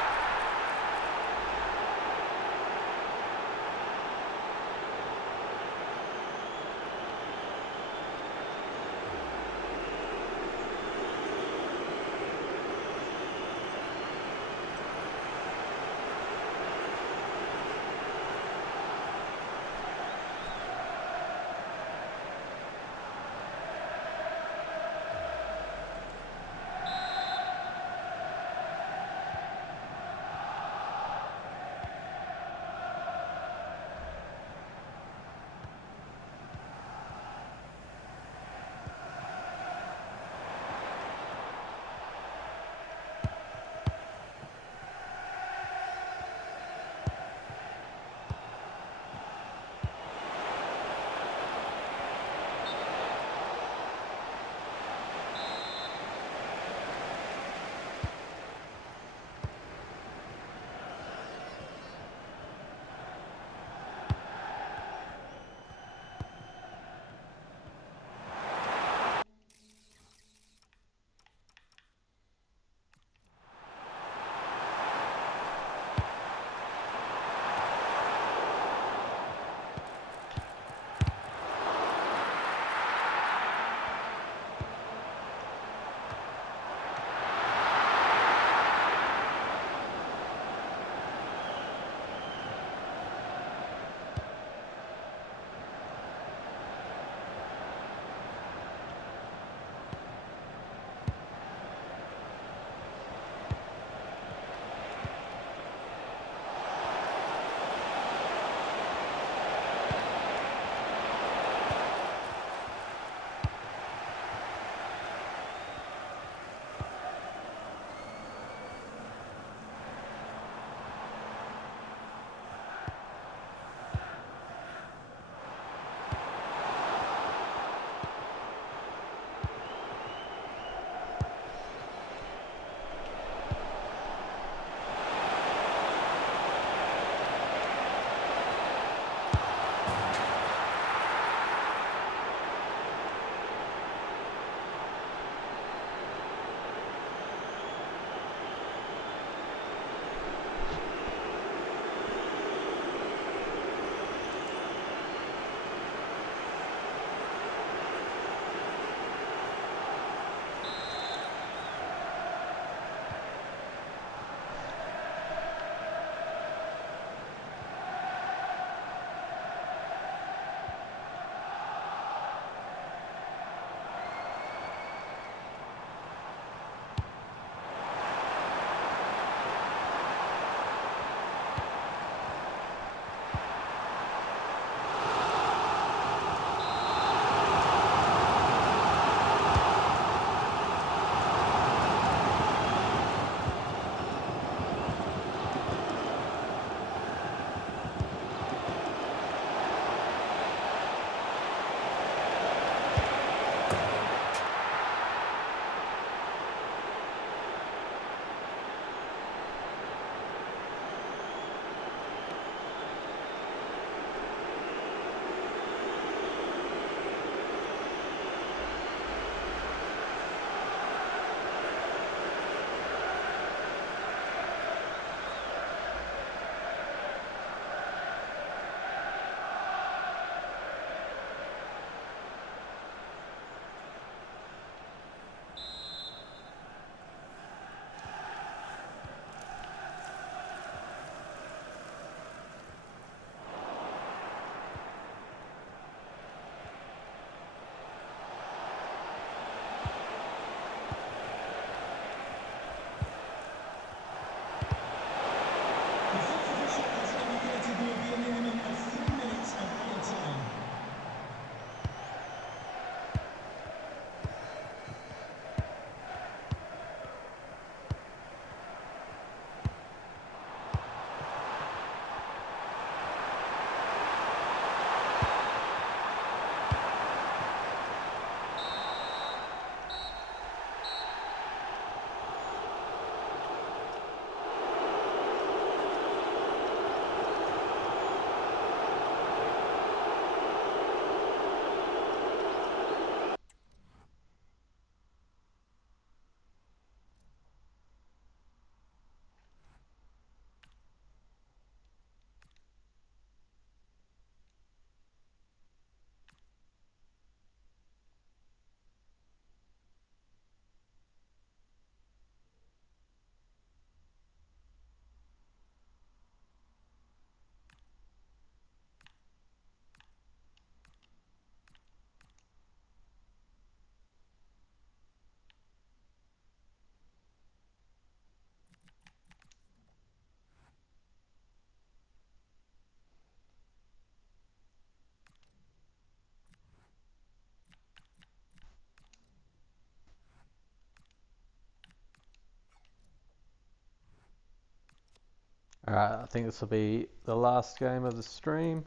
Alright, I think this will be the last game of the stream.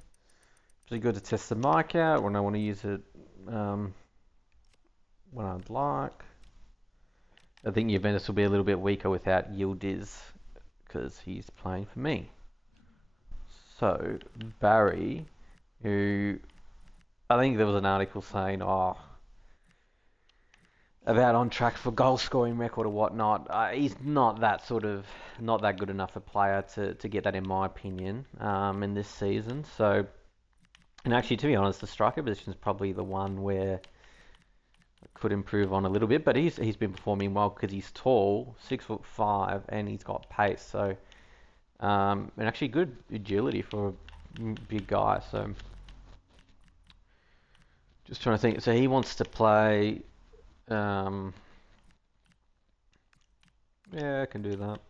It's good to test the mic out when I want to use it when I'd like. I think Juventus will be a little bit weaker without Yildiz because he's playing for me. So, Barry, who I think there was an article saying, about on track for goal scoring record or whatnot. He's not that good enough a player to get that in my opinion in this season. So, and actually to be honest, the striker position is probably the one where I could improve on a little bit. But he's been performing well because he's tall, 6'5", and he's got pace. So, and actually good agility for a big guy. So, just trying to think. So he wants to play. Yeah, I can do that. What's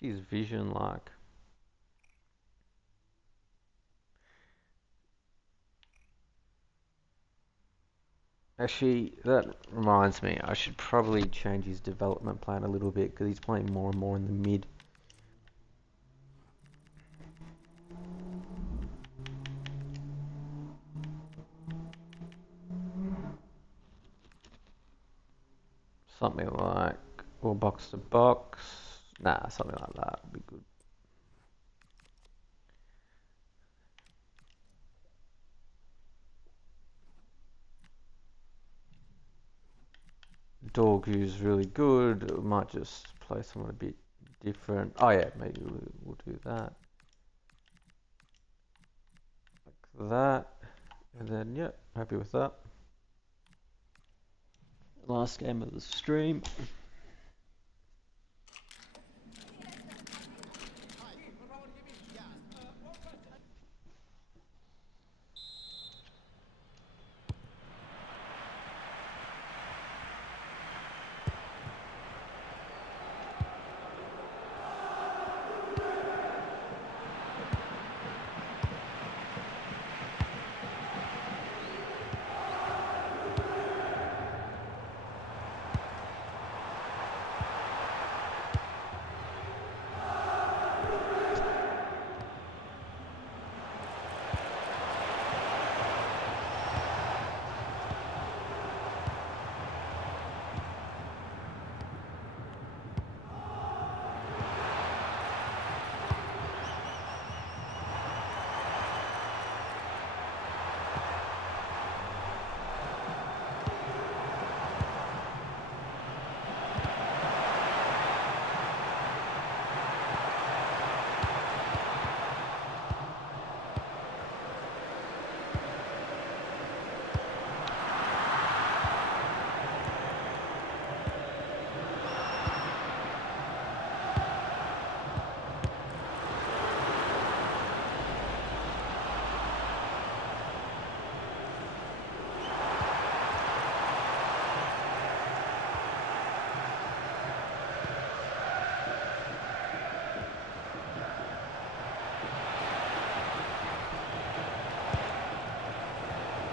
his vision like? Actually, that reminds me, I should probably change his development plan a little bit because he's playing more and more in the mid. Something like, or box to box. Nah, something like that would be good. Dorgu's really good. Might just play someone a bit different. Oh yeah, maybe we'll do that. Like that. And then, yeah, happy with that. Last game of the stream.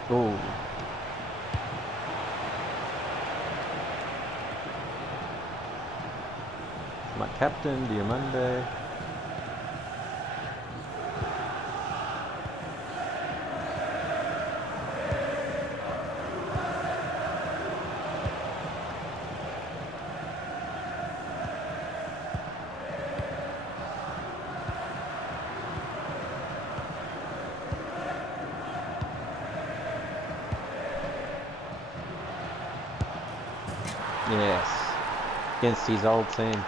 Oh. My captain, Diamande. Yes. Against his old team.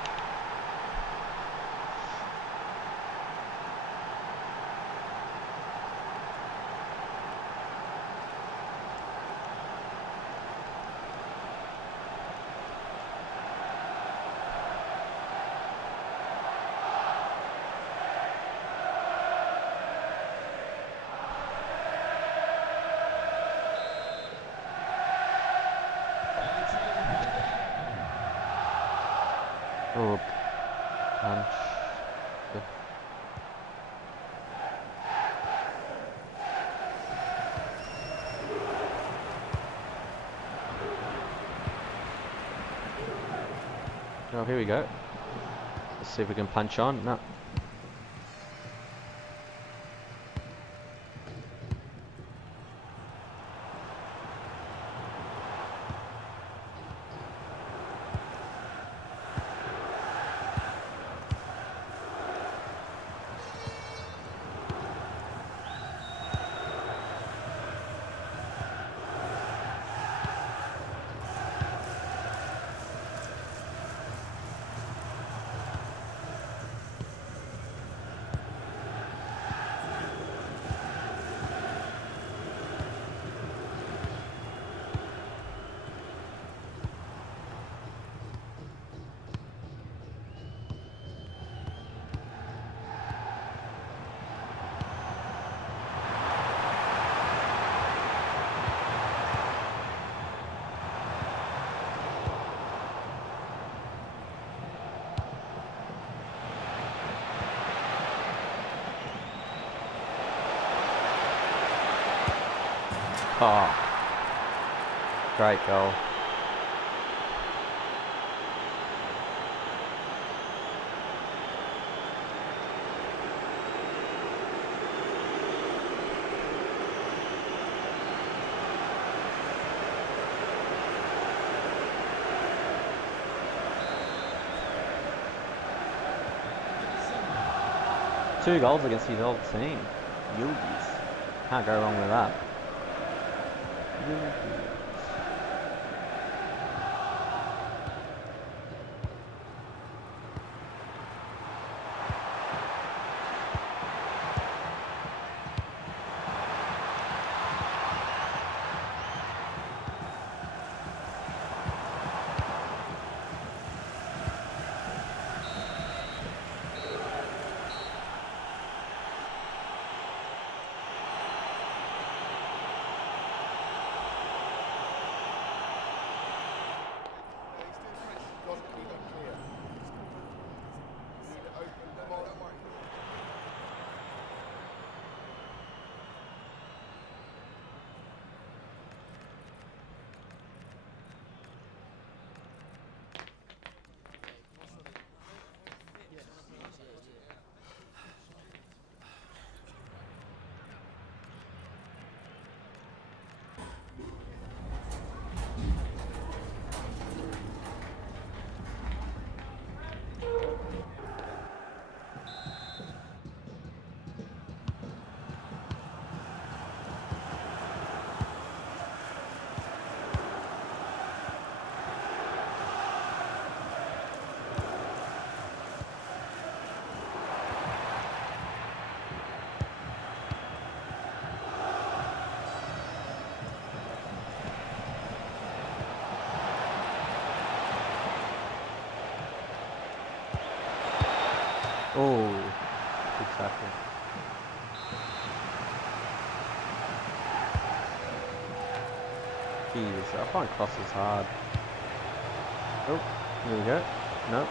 Oh, punch. Oh, here we go. Let's see if we can punch on. No. Oh, great goal. Two goals against his old team. Yildiz. Can't go wrong with that. Yildiz. Oh, good tackle. Jeez, I find crosses hard. Oh, here we go. Nope.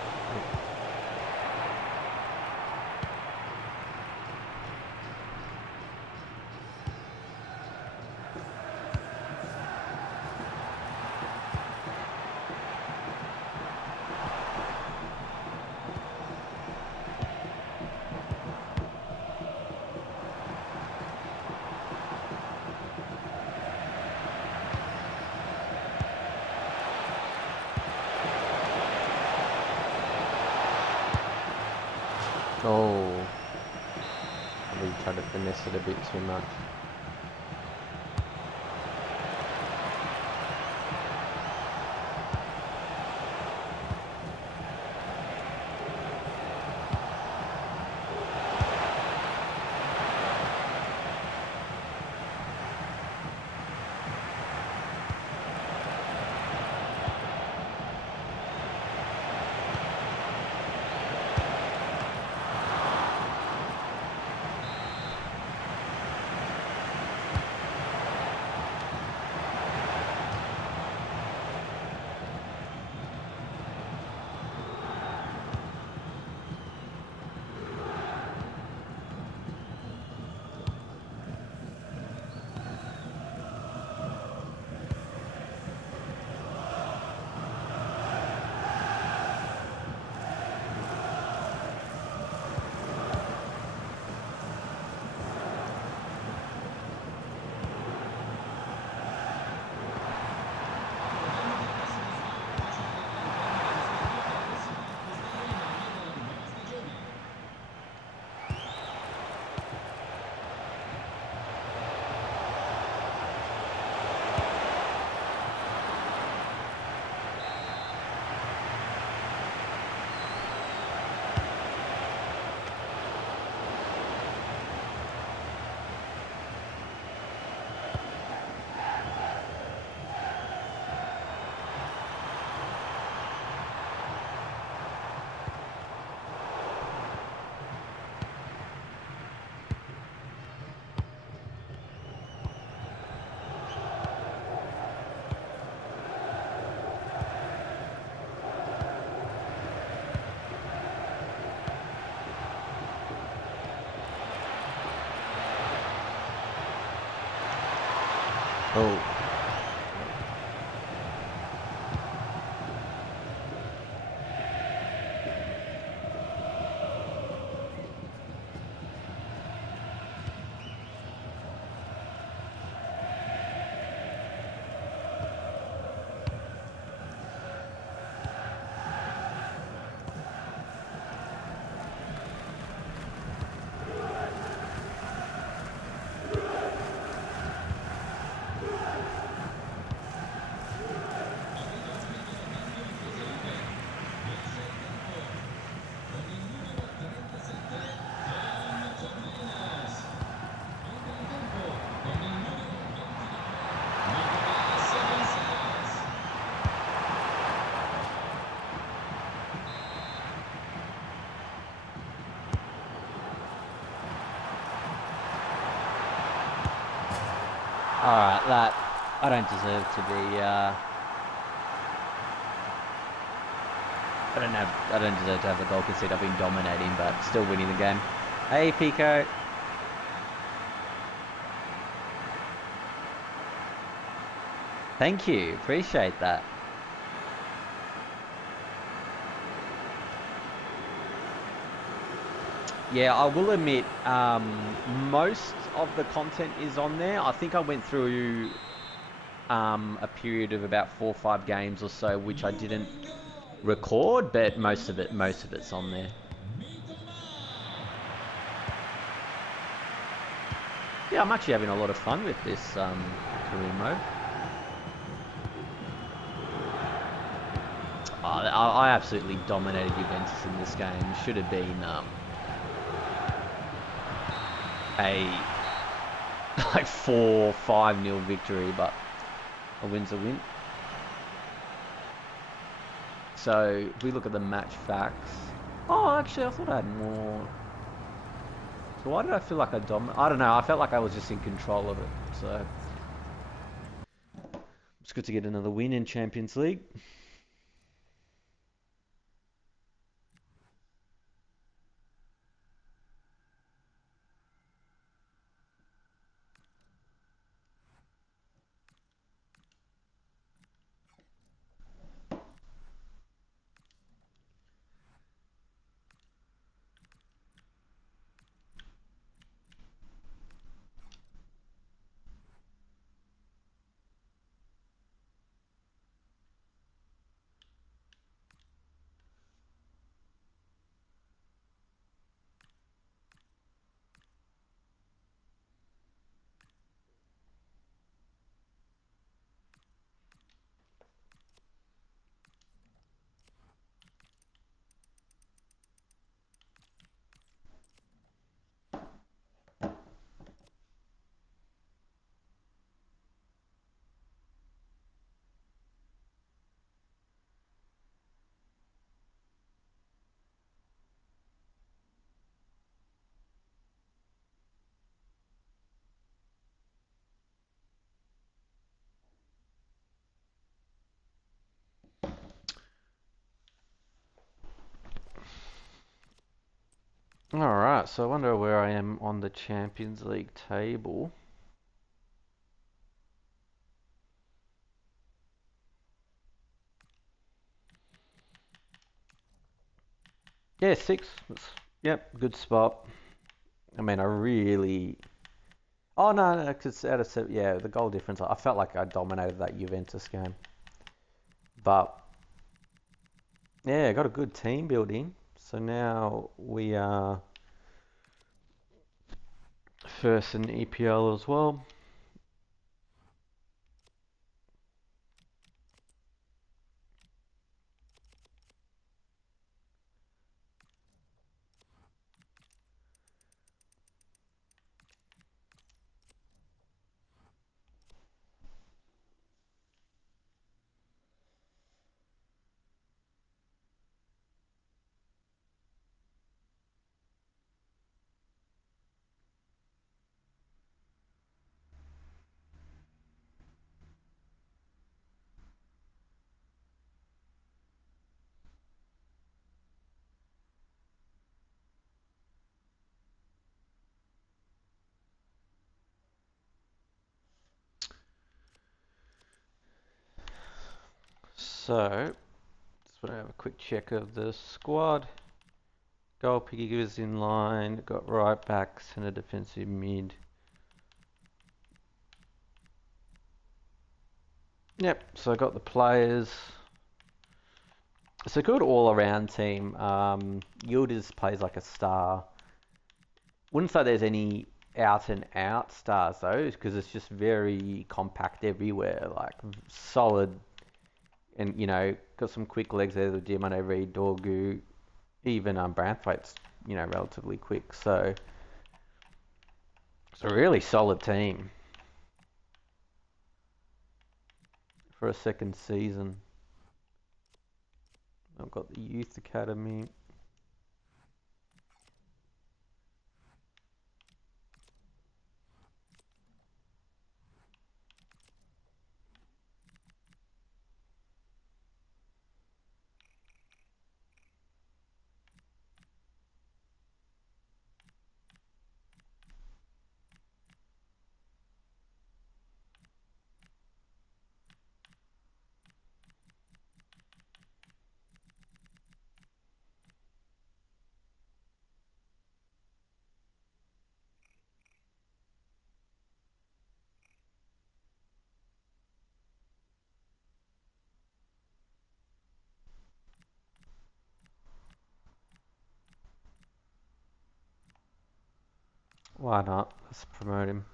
Oh, we tried to finesse it a bit too much. Oh, alright, that I don't deserve to be I don't deserve to have the goal conceded. I've been dominating but still winning the game. Hey Pico. Thank you, appreciate that. Yeah, I will admit, most of the content is on there. I think I went through a period of about 4 or 5 games or so, which I didn't record, but most of it's on there. Yeah, I'm actually having a lot of fun with this career mode. I absolutely dominated Juventus in this game. Should have been a like 4-5-0 victory, but a win's a win. So if we look at the match facts, oh, actually, I thought I had more. So why did I feel like I dominated? I don't know. I felt like I was just in control of it. So it's good to get another win in Champions League. Alright, so I wonder where I am on the Champions League table. Yeah, 6. Yep, good spot. I mean, I really. Oh no, because out of 7, yeah, the goal difference. I felt like I dominated that Juventus game, but yeah, got a good team building. So now we are first in EPL as well. So, just want to have a quick check of the squad. Goal kicker was in line. Got right back, centre defensive mid. Yep, so I got the players. It's a good all-around team. Yildiz plays like a star. Wouldn't say there's any out-and-out stars though, because it's just very compact everywhere. Like solid, and got some quick legs there with Diamante Reed, Dorgu, even Branthwaite's relatively quick. So it's a really solid team for a second season. I've got the youth academy. Why not? Let's promote him.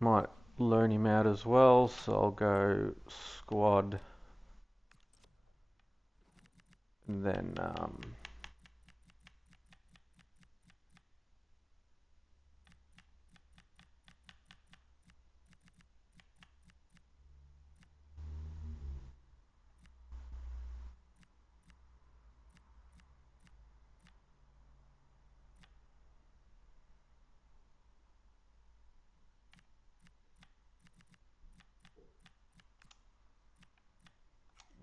Might loan him out as well, so I'll go squad, and then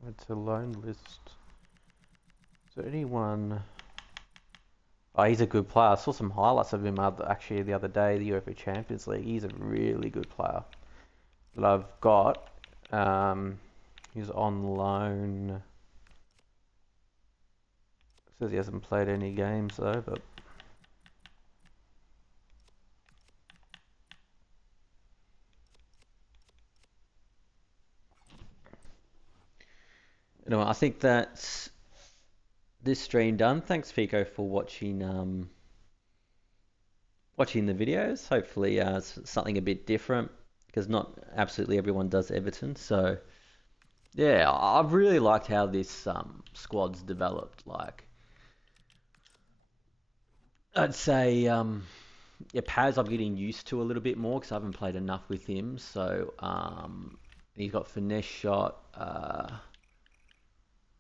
it's a loan list. Is there anyone? Oh, he's a good player. I saw some highlights of him actually the other day, the UEFA Champions League. He's a really good player that I've got. He's on loan. Says he hasn't played any games though, but anyway, I think that's this stream done. Thanks, Fico, for watching the videos. Hopefully, something a bit different because not absolutely everyone does Everton. So yeah, I've really liked how this squad's developed. Like I'd say, yeah, Paz I'm getting used to a little bit more because I haven't played enough with him. So he's got finesse shot.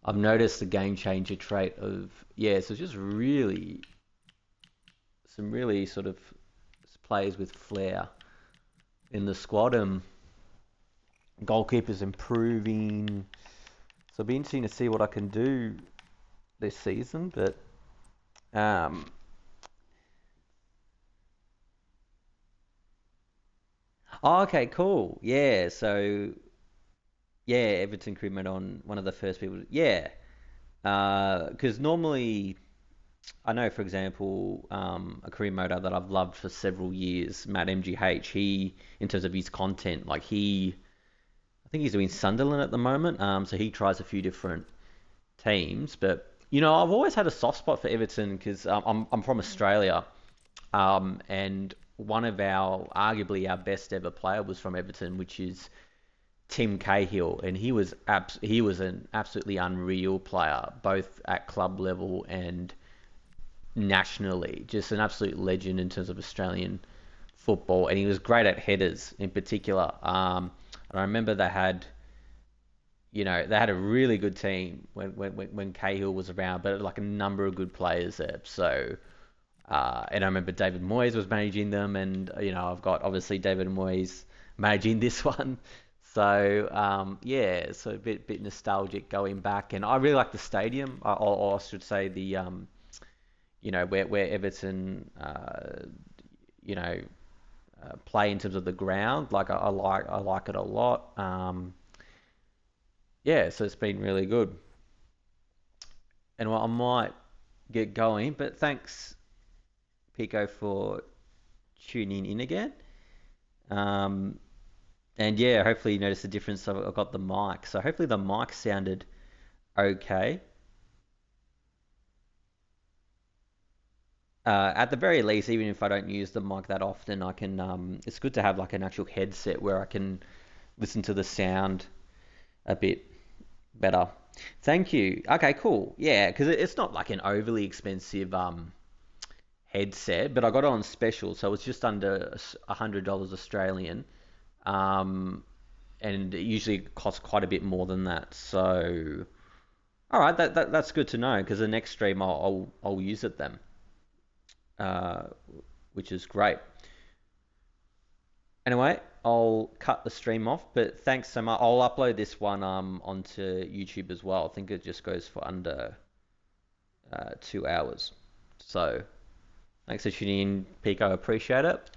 I've noticed the game changer trait of so just really some really sort of players with flair in the squad, and goalkeepers improving. So it'll be interesting to see what I can do this season. But um, oh, okay, cool. Yeah, so yeah, Everton crewmate on one of the first people. Yeah, because normally I know, for example, a career motor that I've loved for several years, Matt MGH. He, in terms of his content, like I think he's doing Sunderland at the moment. So he tries a few different teams, but I've always had a soft spot for Everton because I'm from Australia, and one of arguably our best ever player was from Everton, which is Tim Cahill, and he was an absolutely unreal player, both at club level and nationally. Just an absolute legend in terms of Australian football, and he was great at headers in particular. And I remember they had they had a really good team when Cahill was around, but like a number of good players there. So, and I remember David Moyes was managing them, and I've got obviously David Moyes managing this one. So, yeah, so a bit nostalgic going back, and I really like the stadium. Or I should say where Everton, you know, play in terms of the ground. Like I like it a lot. Yeah, so it's been really good. And I might get going, but thanks, Pico, for tuning in again. Um, and yeah, hopefully you notice the difference. I've got the mic, so hopefully the mic sounded okay. At the very least, even if I don't use the mic that often, I can. It's good to have like an actual headset where I can listen to the sound a bit better. Thank you. Okay, cool. Yeah, because it's not like an overly expensive headset, but I got it on special, so it's just under $100 Australian. Um, and it usually costs quite a bit more than that. So, all right, that's good to know because the next stream I'll use it then, uh, which is great. Anyway, I'll cut the stream off, but thanks so much. I'll upload this one onto YouTube as well. I think it just goes for under 2 hours. So thanks for tuning in, Pico. Appreciate it.